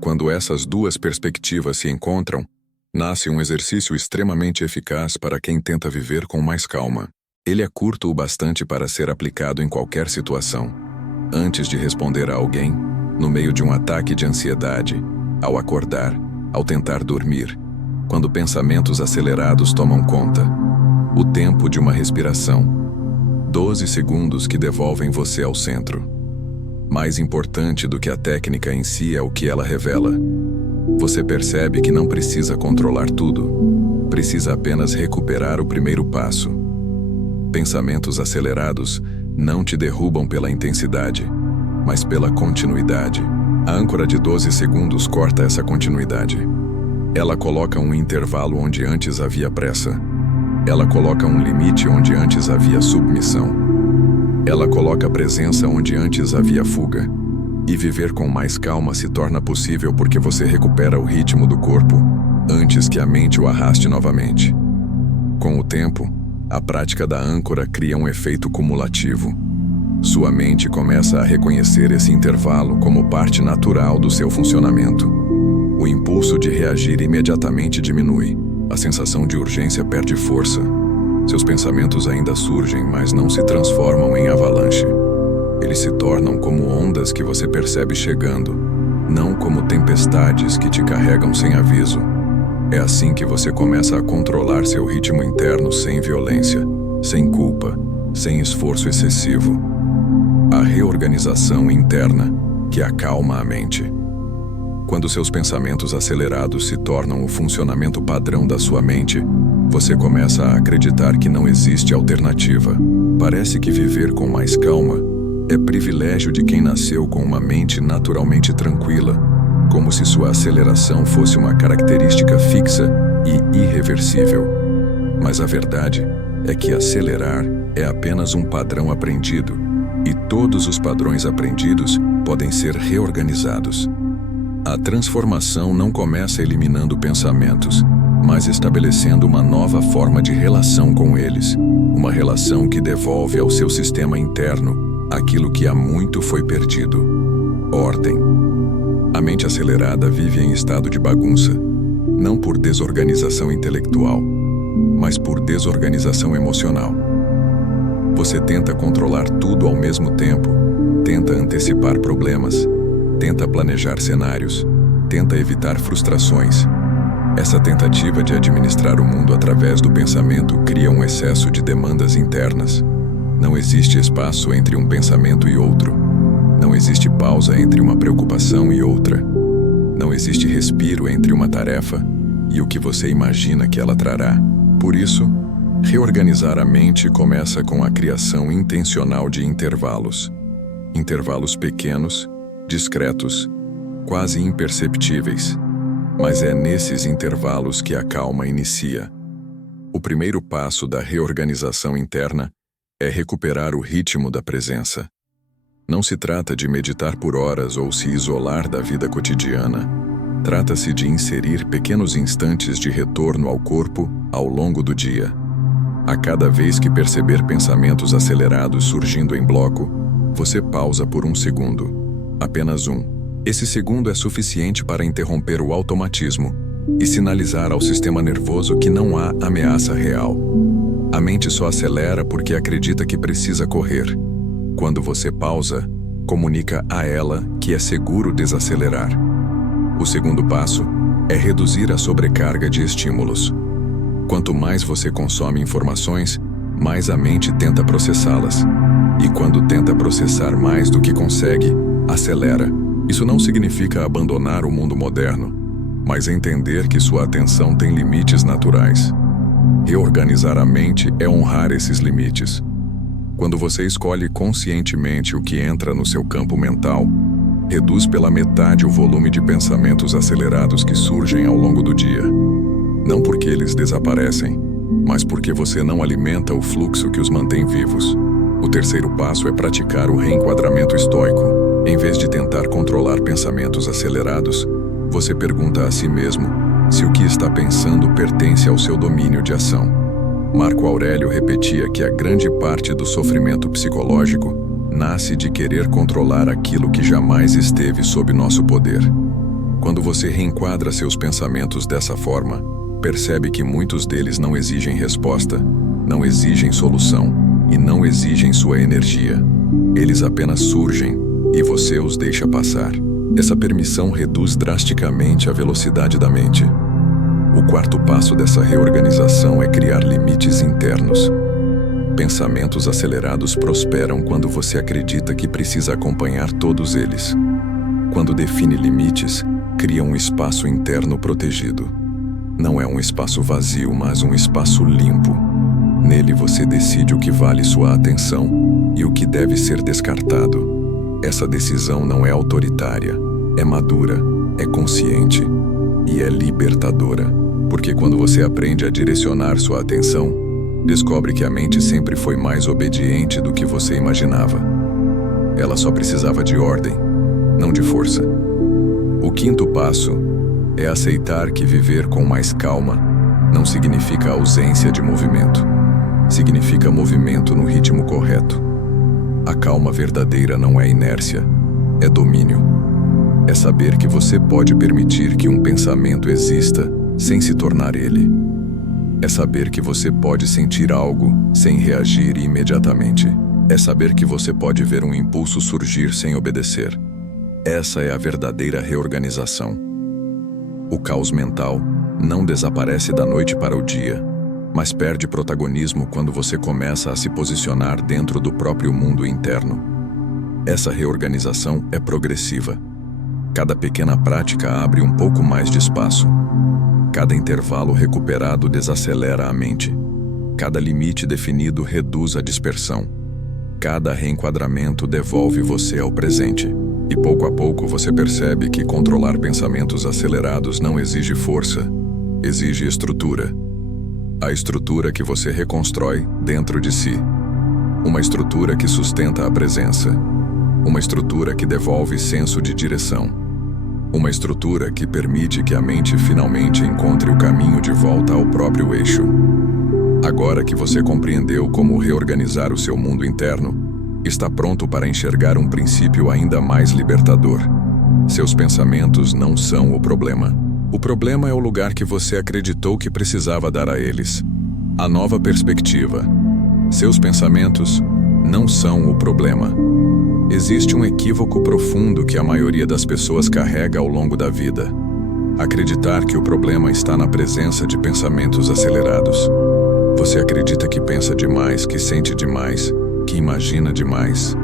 Quando essas duas perspectivas se encontram, nasce um exercício extremamente eficaz para quem tenta viver com mais calma. Ele é curto o bastante para ser aplicado em qualquer situação. Antes de responder a alguém, no meio de um ataque de ansiedade, ao acordar, ao tentar dormir, quando pensamentos acelerados tomam conta. O tempo de uma respiração. 12 segundos que devolvem você ao centro. Mais importante do que a técnica em si é o que ela revela. Você percebe que não precisa controlar tudo. Precisa apenas recuperar o primeiro passo. Pensamentos acelerados não te derrubam pela intensidade, mas pela continuidade. A âncora de 12 segundos corta essa continuidade. Ela coloca um intervalo onde antes havia pressa. Ela coloca um limite onde antes havia submissão. Ela coloca presença onde antes havia fuga. E viver com mais calma se torna possível porque você recupera o ritmo do corpo antes que a mente o arraste novamente. Com o tempo, a prática da âncora cria um efeito cumulativo. Sua mente começa a reconhecer esse intervalo como parte natural do seu funcionamento. O impulso de reagir imediatamente diminui. A sensação de urgência perde força. Seus pensamentos ainda surgem, mas não se transformam em avalanche. Eles se tornam como ondas que você percebe chegando, não como tempestades que te carregam sem aviso. É assim que você começa a controlar seu ritmo interno sem violência, sem culpa, sem esforço excessivo. A reorganização interna que acalma a mente. Quando seus pensamentos acelerados se tornam o funcionamento padrão da sua mente, você começa a acreditar que não existe alternativa. Parece que viver com mais calma é privilégio de quem nasceu com uma mente naturalmente tranquila, como se sua aceleração fosse uma característica fixa e irreversível. Mas a verdade é que acelerar é apenas um padrão aprendido, e todos os padrões aprendidos podem ser reorganizados. A transformação não começa eliminando pensamentos, mas estabelecendo uma nova forma de relação com eles, uma relação que devolve ao seu sistema interno aquilo que há muito foi perdido: ordem. A mente acelerada vive em estado de bagunça, não por desorganização intelectual, mas por desorganização emocional. Você tenta controlar tudo ao mesmo tempo, tenta antecipar problemas, tenta planejar cenários, tenta evitar frustrações. Essa tentativa de administrar o mundo através do pensamento cria um excesso de demandas internas. Não existe espaço entre um pensamento e outro. Não existe pausa entre uma preocupação e outra. Não existe respiro entre uma tarefa e o que você imagina que ela trará. Por isso, reorganizar a mente começa com a criação intencional de intervalos. Intervalos pequenos, discretos, quase imperceptíveis. Mas é nesses intervalos que a calma inicia. O primeiro passo da reorganização interna é recuperar o ritmo da presença. Não se trata de meditar por horas ou se isolar da vida cotidiana. Trata-se de inserir pequenos instantes de retorno ao corpo ao longo do dia. A cada vez que perceber pensamentos acelerados surgindo em bloco, Você pausa por um segundo. Apenas um. Esse segundo é suficiente para interromper o automatismo e sinalizar ao sistema nervoso que não há ameaça real. A mente só acelera porque acredita que precisa correr. Quando você pausa, comunica a ela que é seguro desacelerar. O segundo passo é reduzir a sobrecarga de estímulos. Quanto mais você consome informações, mais a mente tenta processá-las. E quando tenta processar mais do que consegue, acelera. Isso não significa abandonar o mundo moderno, mas entender que sua atenção tem limites naturais. Reorganizar a mente é honrar esses limites. Quando você escolhe conscientemente o que entra no seu campo mental, reduz pela metade o volume de pensamentos acelerados que surgem ao longo do dia. Não porque eles desaparecem, mas porque você não alimenta o fluxo que os mantém vivos. O terceiro passo é praticar o reenquadramento estoico. Em vez de tentar controlar pensamentos acelerados, você pergunta a si mesmo se o que está pensando pertence ao seu domínio de ação. Marco Aurélio repetia que a grande parte do sofrimento psicológico nasce de querer controlar aquilo que jamais esteve sob nosso poder. Quando você reenquadra seus pensamentos dessa forma, percebe que muitos deles não exigem resposta, não exigem solução e não exigem sua energia. Eles apenas surgem e você os deixa passar. Essa permissão reduz drasticamente a velocidade da mente. O quarto passo dessa reorganização é criar limites internos. Pensamentos acelerados prosperam quando você acredita que precisa acompanhar todos eles. Quando define limites, cria um espaço interno protegido. Não é um espaço vazio, mas um espaço limpo. Nele você decide o que vale sua atenção e o que deve ser descartado. Essa decisão não é autoritária, é madura, é consciente e é libertadora. Porque quando você aprende a direcionar sua atenção, descobre que a mente sempre foi mais obediente do que você imaginava. Ela só precisava de ordem, não de força. O quinto passo é aceitar que viver com mais calma não significa ausência de movimento. Significa movimento no ritmo correto. A calma verdadeira não é inércia, é domínio. É saber que você pode permitir que um pensamento exista sem se tornar ele. É saber que você pode sentir algo sem reagir imediatamente. É saber que você pode ver um impulso surgir sem obedecer. Essa é a verdadeira reorganização. O caos mental não desaparece da noite para o dia, mas perde protagonismo quando você começa a se posicionar dentro do próprio mundo interno. Essa reorganização é progressiva. Cada pequena prática abre um pouco mais de espaço. Cada intervalo recuperado desacelera a mente. Cada limite definido reduz a dispersão. Cada reenquadramento devolve você ao presente. E pouco a pouco você percebe que controlar pensamentos acelerados não exige força, exige estrutura. A estrutura que você reconstrói dentro de si. Uma estrutura que sustenta a presença. Uma estrutura que devolve senso de direção. Uma estrutura que permite que a mente finalmente encontre o caminho de volta ao próprio eixo. Agora que você compreendeu como reorganizar o seu mundo interno, está pronto para enxergar um princípio ainda mais libertador. Seus pensamentos não são o problema. O problema é o lugar que você acreditou que precisava dar a eles. A nova perspectiva. Seus pensamentos não são o problema. Existe um equívoco profundo que a maioria das pessoas carrega ao longo da vida. Acreditar que o problema está na presença de pensamentos acelerados. Você acredita que pensa demais, que sente demais, que imagina demais.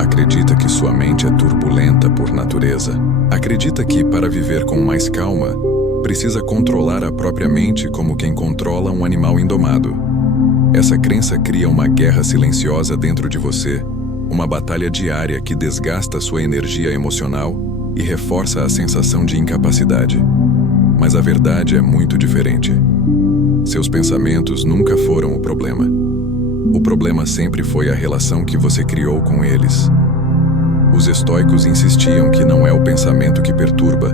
Acredita que sua mente é turbulenta por natureza. Acredita que, para viver com mais calma, precisa controlar a própria mente como quem controla um animal indomado. Essa crença cria uma guerra silenciosa dentro de você, uma batalha diária que desgasta sua energia emocional e reforça a sensação de incapacidade. Mas a verdade é muito diferente. Seus pensamentos nunca foram o problema. O problema sempre foi a relação que você criou com eles. Os estoicos insistiam que não é o pensamento que perturba,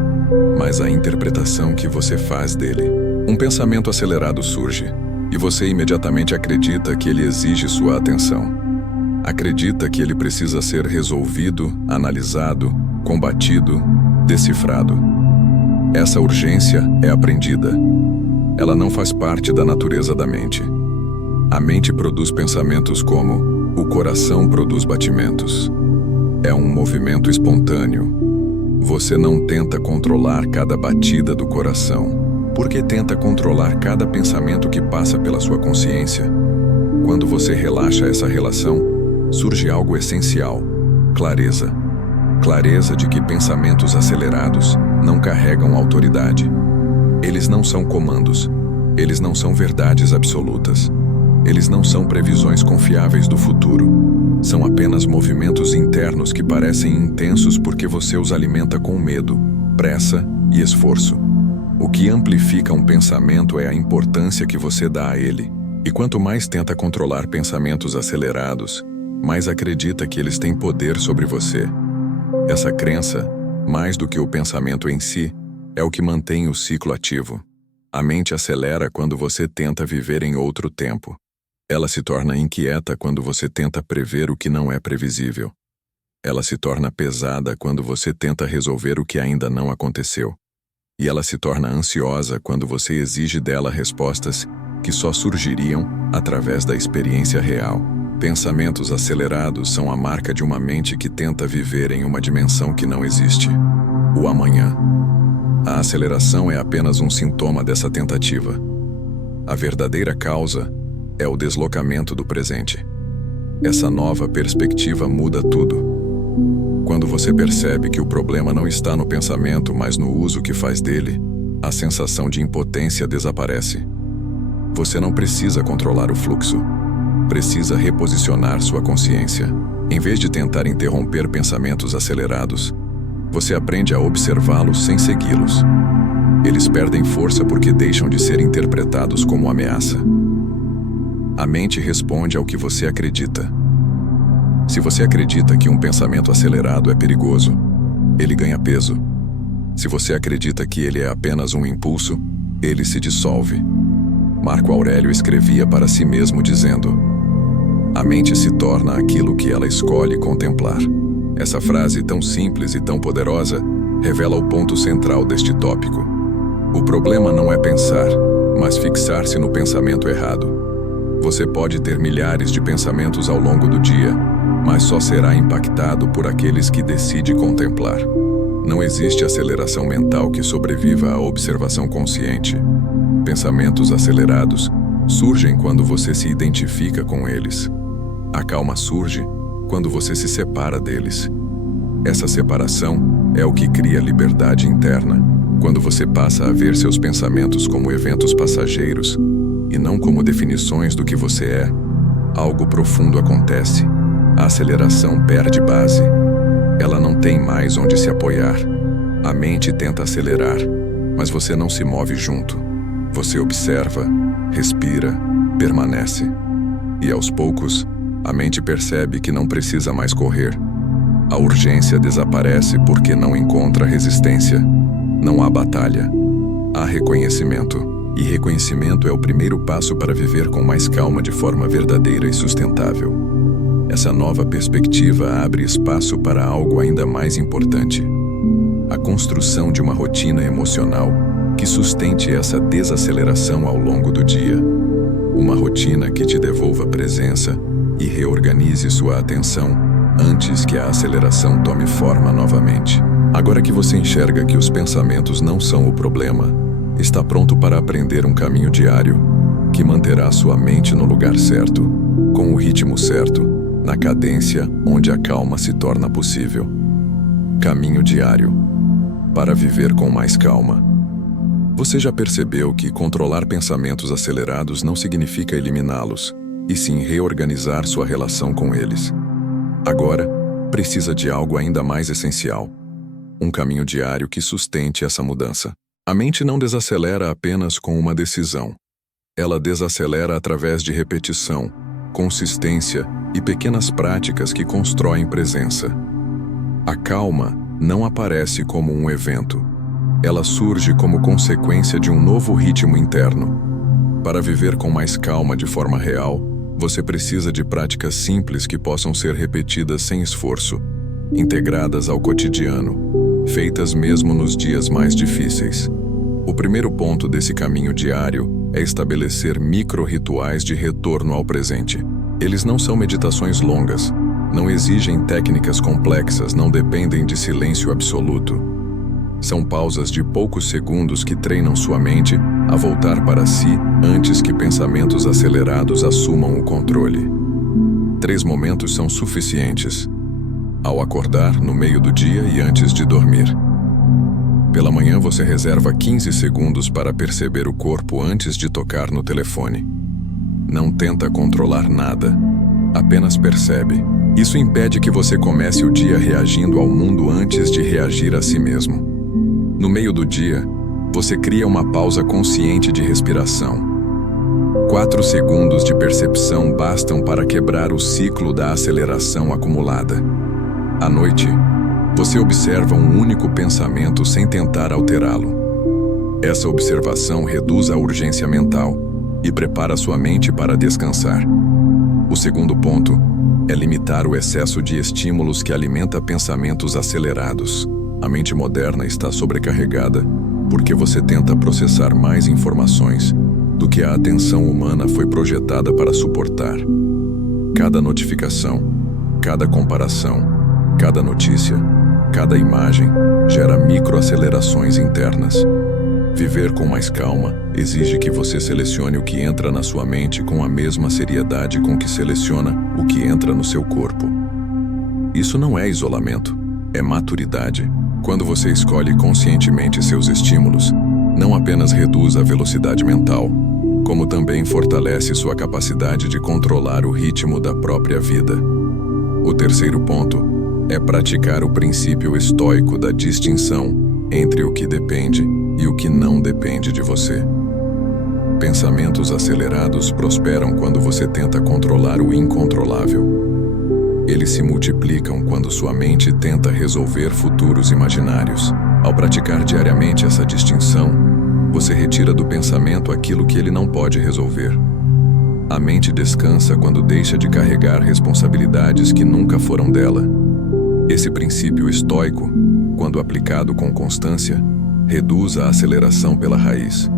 mas a interpretação que você faz dele. Um pensamento acelerado surge, e você imediatamente acredita que ele exige sua atenção. Acredita que ele precisa ser resolvido, analisado, combatido, decifrado. Essa urgência é aprendida. Ela não faz parte da natureza da mente. A mente produz pensamentos como o coração produz batimentos. É um movimento espontâneo. Você não tenta controlar cada batida do coração, porque tenta controlar cada pensamento que passa pela sua consciência. Quando você relaxa essa relação, surge algo essencial: clareza. Clareza de que pensamentos acelerados não carregam autoridade. Eles não são comandos. Eles não são verdades absolutas. Eles não são previsões confiáveis do futuro. São apenas movimentos internos que parecem intensos porque você os alimenta com medo, pressa e esforço. O que amplifica um pensamento é a importância que você dá a ele. E quanto mais tenta controlar pensamentos acelerados, mais acredita que eles têm poder sobre você. Essa crença, mais do que o pensamento em si, é o que mantém o ciclo ativo. A mente acelera quando você tenta viver em outro tempo. Ela se torna inquieta quando você tenta prever o que não é previsível. Ela se torna pesada quando você tenta resolver o que ainda não aconteceu. E ela se torna ansiosa quando você exige dela respostas que só surgiriam através da experiência real. Pensamentos acelerados são a marca de uma mente que tenta viver em uma dimensão que não existe. O amanhã. A aceleração é apenas um sintoma dessa tentativa. A verdadeira causa é o deslocamento do presente. Essa nova perspectiva muda tudo. Quando você percebe que o problema não está no pensamento, mas no uso que faz dele, a sensação de impotência desaparece. Você não precisa controlar o fluxo. Precisa reposicionar sua consciência. Em vez de tentar interromper pensamentos acelerados, você aprende a observá-los sem segui-los. Eles perdem força porque deixam de ser interpretados como ameaça. A mente responde ao que você acredita. Se você acredita que um pensamento acelerado é perigoso, ele ganha peso. Se você acredita que ele é apenas um impulso, ele se dissolve. Marco Aurélio escrevia para si mesmo dizendo: "A mente se torna aquilo que ela escolhe contemplar." Essa frase tão simples e tão poderosa revela o ponto central deste tópico. O problema não é pensar, mas fixar-se no pensamento errado. Você pode ter milhares de pensamentos ao longo do dia, mas só será impactado por aqueles que decide contemplar. Não existe aceleração mental que sobreviva à observação consciente. Pensamentos acelerados surgem quando você se identifica com eles. A calma surge quando você se separa deles. Essa separação é o que cria liberdade interna, quando você passa a ver seus pensamentos como eventos passageiros e não como definições do que você é. Algo profundo acontece. A aceleração perde base. Ela não tem mais onde se apoiar. A mente tenta acelerar, mas você não se move junto. Você observa, respira, permanece. E aos poucos, a mente percebe que não precisa mais correr. A urgência desaparece porque não encontra resistência. Não há batalha. Há reconhecimento. E reconhecimento é o primeiro passo para viver com mais calma de forma verdadeira e sustentável. Essa nova perspectiva abre espaço para algo ainda mais importante: a construção de uma rotina emocional que sustente essa desaceleração ao longo do dia. Uma rotina que te devolva presença e reorganize sua atenção antes que a aceleração tome forma novamente. Agora que você enxerga que os pensamentos não são o problema, está pronto para aprender um caminho diário que manterá sua mente no lugar certo, com o ritmo certo, na cadência onde a calma se torna possível. Caminho diário para viver com mais calma. Você já percebeu que controlar pensamentos acelerados não significa eliminá-los, e sim reorganizar sua relação com eles? Agora, precisa de algo ainda mais essencial: um caminho diário que sustente essa mudança. A mente não desacelera apenas com uma decisão. Ela desacelera através de repetição, consistência e pequenas práticas que constroem presença. A calma não aparece como um evento. Ela surge como consequência de um novo ritmo interno. Para viver com mais calma de forma real, Você precisa de práticas simples que possam ser repetidas sem esforço, integradas ao cotidiano, feitas mesmo nos dias mais difíceis. O primeiro ponto desse caminho diário é estabelecer micro-rituais de retorno ao presente. Eles não são meditações longas, não exigem técnicas complexas, não dependem de silêncio absoluto. São pausas de poucos segundos que treinam sua mente a voltar para si antes que pensamentos acelerados assumam o controle. 3 momentos são suficientes: ao acordar, no meio do dia e antes de dormir. Pela manhã você reserva 15 segundos para perceber o corpo antes de tocar no telefone. Não tenta controlar nada, apenas percebe. Isso impede que você comece o dia reagindo ao mundo antes de reagir a si mesmo. No meio do dia, você cria uma pausa consciente de respiração. 4 segundos de percepção bastam para quebrar o ciclo da aceleração acumulada. À noite, você observa um único pensamento sem tentar alterá-lo. Essa observação reduz a urgência mental e prepara sua mente para descansar. O segundo ponto é limitar o excesso de estímulos que alimenta pensamentos acelerados. A mente moderna está sobrecarregada porque você tenta processar mais informações do que a atenção humana foi projetada para suportar. Cada notificação, cada comparação, cada notícia, cada imagem gera microacelerações internas. Viver com mais calma exige que você selecione o que entra na sua mente com a mesma seriedade com que seleciona o que entra no seu corpo. Isso não é isolamento, é maturidade. Quando você escolhe conscientemente seus estímulos, não apenas reduz a velocidade mental, como também fortalece sua capacidade de controlar o ritmo da própria vida. O terceiro ponto é praticar o princípio estoico da distinção entre o que depende e o que não depende de você. Pensamentos acelerados prosperam quando você tenta controlar o incontrolável. Eles se multiplicam quando sua mente tenta resolver futuros imaginários. Ao praticar diariamente essa distinção, você retira do pensamento aquilo que ele não pode resolver. A mente descansa quando deixa de carregar responsabilidades que nunca foram dela. Esse princípio estoico, quando aplicado com constância, reduz a aceleração pela raiz.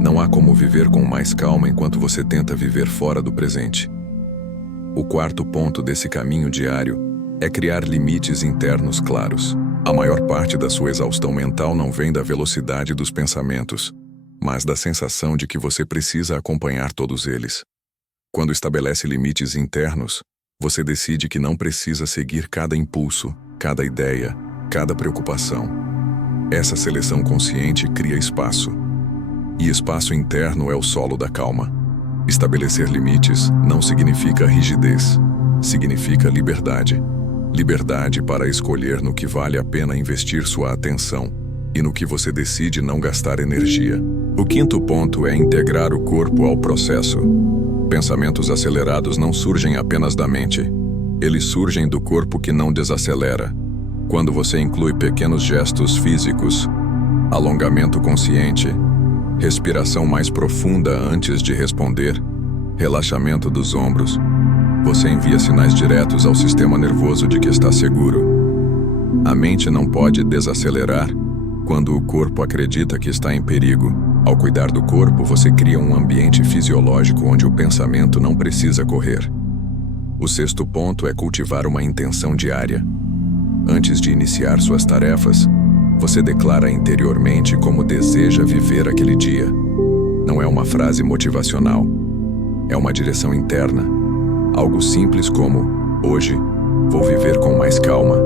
Não há como viver com mais calma enquanto você tenta viver fora do presente. O quarto ponto desse caminho diário é criar limites internos claros. A maior parte da sua exaustão mental não vem da velocidade dos pensamentos, mas da sensação de que você precisa acompanhar todos eles. Quando estabelece limites internos, você decide que não precisa seguir cada impulso, cada ideia, cada preocupação. Essa seleção consciente cria espaço. E espaço interno é o solo da calma. Estabelecer limites não significa rigidez, significa liberdade. Liberdade para escolher no que vale a pena investir sua atenção e no que você decide não gastar energia. O quinto ponto é integrar o corpo ao processo. Pensamentos acelerados não surgem apenas da mente. Eles surgem do corpo que não desacelera. Quando você inclui pequenos gestos físicos, alongamento consciente, respiração mais profunda antes de responder, relaxamento dos ombros, você envia sinais diretos ao sistema nervoso de que está seguro. A mente não pode desacelerar quando o corpo acredita que está em perigo. Ao cuidar do corpo, você cria um ambiente fisiológico onde o pensamento não precisa correr. O sexto ponto é cultivar uma intenção diária. Antes de iniciar suas tarefas, você declara interiormente como deseja viver aquele dia. Não é uma frase motivacional, é uma direção interna. Algo simples como: hoje, vou viver com mais calma.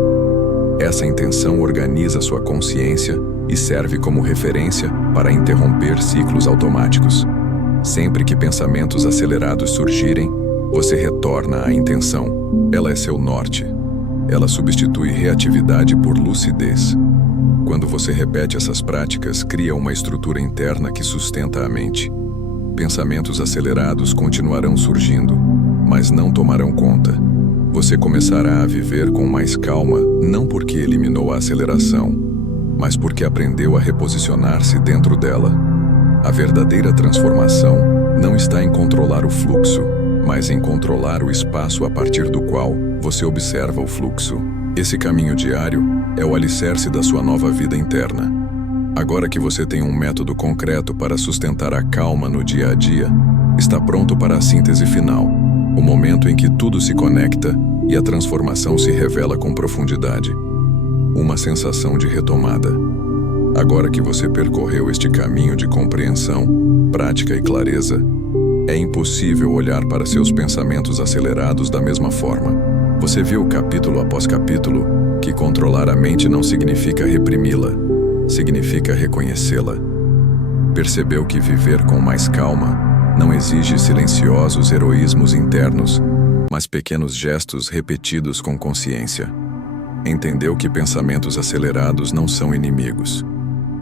Essa intenção organiza sua consciência e serve como referência para interromper ciclos automáticos. Sempre que pensamentos acelerados surgirem, você retorna à intenção. Ela é seu norte. Ela substitui reatividade por lucidez. Quando você repete essas práticas, cria uma estrutura interna que sustenta a mente. Pensamentos acelerados continuarão surgindo, mas não tomarão conta. Você começará a viver com mais calma, não porque eliminou a aceleração, mas porque aprendeu a reposicionar-se dentro dela. A verdadeira transformação não está em controlar o fluxo, mas em controlar o espaço a partir do qual você observa o fluxo. Esse caminho diário é o alicerce da sua nova vida interna. Agora que você tem um método concreto para sustentar a calma no dia a dia, está pronto para a síntese final, o momento em que tudo se conecta e a transformação se revela com profundidade. Uma sensação de retomada. Agora que você percorreu este caminho de compreensão, prática e clareza, é impossível olhar para seus pensamentos acelerados da mesma forma. Você viu capítulo após capítulo que controlar a mente não significa reprimi-la, significa reconhecê-la. Percebeu que viver com mais calma não exige silenciosos heroísmos internos, mas pequenos gestos repetidos com consciência. Entendeu que pensamentos acelerados não são inimigos,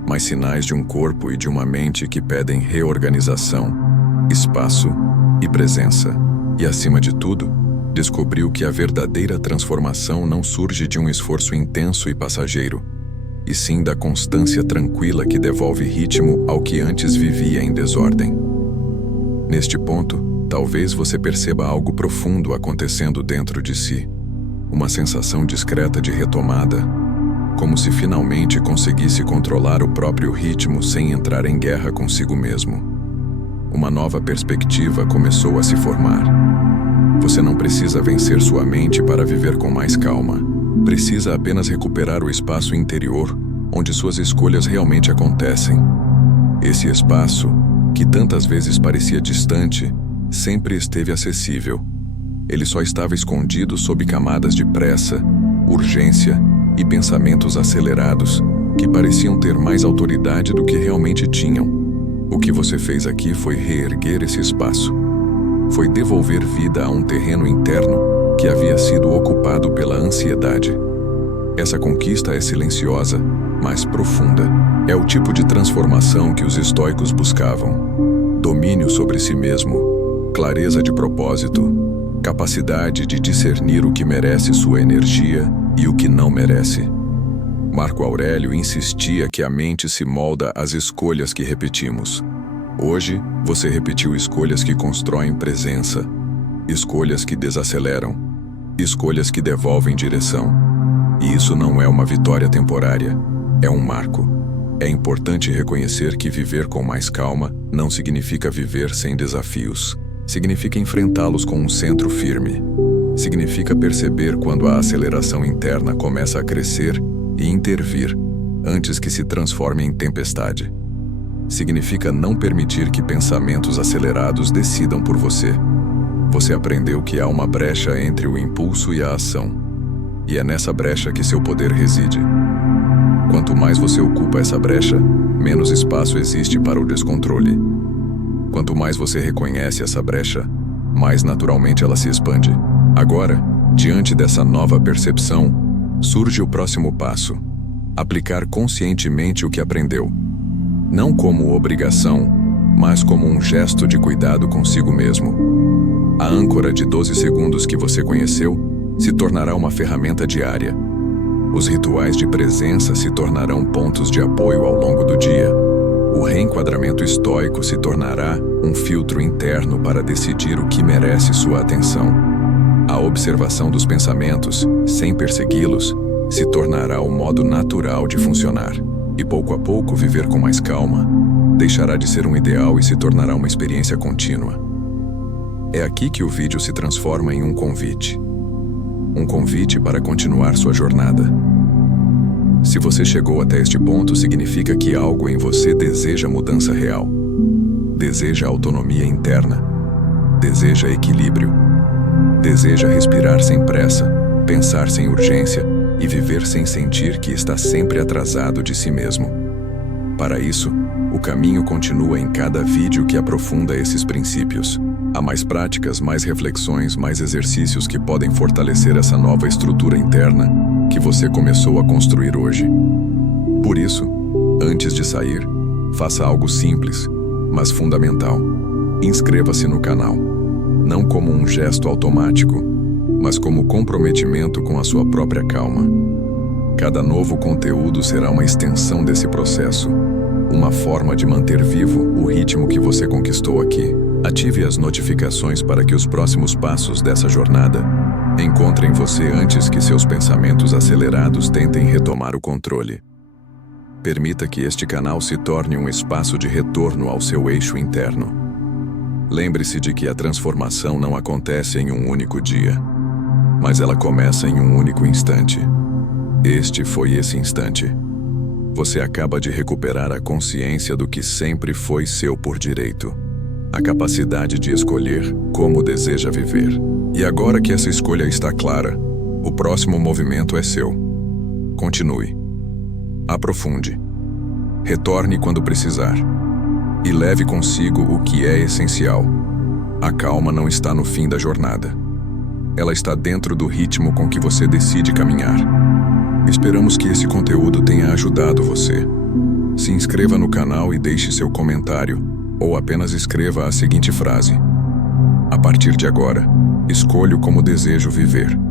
mas sinais de um corpo e de uma mente que pedem reorganização, espaço e presença. E, acima de tudo, descobriu que a verdadeira transformação não surge de um esforço intenso e passageiro, e sim da constância tranquila que devolve ritmo ao que antes vivia em desordem. Neste ponto, talvez você perceba algo profundo acontecendo dentro de si. Uma sensação discreta de retomada, como se finalmente conseguisse controlar o próprio ritmo sem entrar em guerra consigo mesmo. Uma nova perspectiva começou a se formar. Você não precisa vencer sua mente para viver com mais calma. Precisa apenas recuperar o espaço interior onde suas escolhas realmente acontecem. Esse espaço, que tantas vezes parecia distante, sempre esteve acessível. Ele só estava escondido sob camadas de pressa, urgência e pensamentos acelerados, que pareciam ter mais autoridade do que realmente tinham. O que você fez aqui foi reerguer esse espaço. Foi devolver vida a um terreno interno que havia sido ocupado pela ansiedade. Essa conquista é silenciosa, mas profunda. É o tipo de transformação que os estoicos buscavam. Domínio sobre si mesmo, clareza de propósito, capacidade de discernir o que merece sua energia e o que não merece. Marco Aurélio insistia que a mente se molda às escolhas que repetimos. Hoje, você repetiu escolhas que constroem presença, escolhas que desaceleram, escolhas que devolvem direção. E isso não é uma vitória temporária, é um marco. É importante reconhecer que viver com mais calma não significa viver sem desafios. Significa enfrentá-los com um centro firme. Significa perceber quando a aceleração interna começa a crescer e intervir, antes que se transforme em tempestade. Significa não permitir que pensamentos acelerados decidam por você. Você aprendeu que há uma brecha entre o impulso e a ação, e é nessa brecha que seu poder reside. Quanto mais você ocupa essa brecha, menos espaço existe para o descontrole. Quanto mais você reconhece essa brecha, mais naturalmente ela se expande. Agora, diante dessa nova percepção, surge o próximo passo: aplicar conscientemente o que aprendeu. Não como obrigação, mas como um gesto de cuidado consigo mesmo. A âncora de 12 segundos que você conheceu se tornará uma ferramenta diária. Os rituais de presença se tornarão pontos de apoio ao longo do dia. O reenquadramento estoico se tornará um filtro interno para decidir o que merece sua atenção. A observação dos pensamentos, sem persegui-los, se tornará o modo natural de funcionar. E pouco a pouco, viver com mais calma deixará de ser um ideal e se tornará uma experiência contínua. É aqui que o vídeo se transforma em um convite. Um convite para continuar sua jornada. Se você chegou até este ponto, significa que algo em você deseja mudança real. Deseja autonomia interna. Deseja equilíbrio. Deseja respirar sem pressa, pensar sem urgência e viver sem sentir que está sempre atrasado de si mesmo. Para isso, o caminho continua em cada vídeo que aprofunda esses princípios. Há mais práticas, mais reflexões, mais exercícios que podem fortalecer essa nova estrutura interna que você começou a construir hoje. Por isso, antes de sair, faça algo simples, mas fundamental. Inscreva-se no canal, não como um gesto automático, mas como comprometimento com a sua própria calma. Cada novo conteúdo será uma extensão desse processo, uma forma de manter vivo o ritmo que você conquistou aqui. Ative as notificações para que os próximos passos dessa jornada encontrem você antes que seus pensamentos acelerados tentem retomar o controle. Permita que este canal se torne um espaço de retorno ao seu eixo interno. Lembre-se de que a transformação não acontece em um único dia, mas ela começa em um único instante. Este foi esse instante. Você acaba de recuperar a consciência do que sempre foi seu por direito. A capacidade de escolher como deseja viver. E agora que essa escolha está clara, o próximo movimento é seu. Continue. Aprofunde. Retorne quando precisar. E leve consigo o que é essencial. A calma não está no fim da jornada. Ela está dentro do ritmo com que você decide caminhar. Esperamos que esse conteúdo tenha ajudado você. Se inscreva no canal e deixe seu comentário, ou apenas escreva a seguinte frase: a partir de agora, escolho como desejo viver.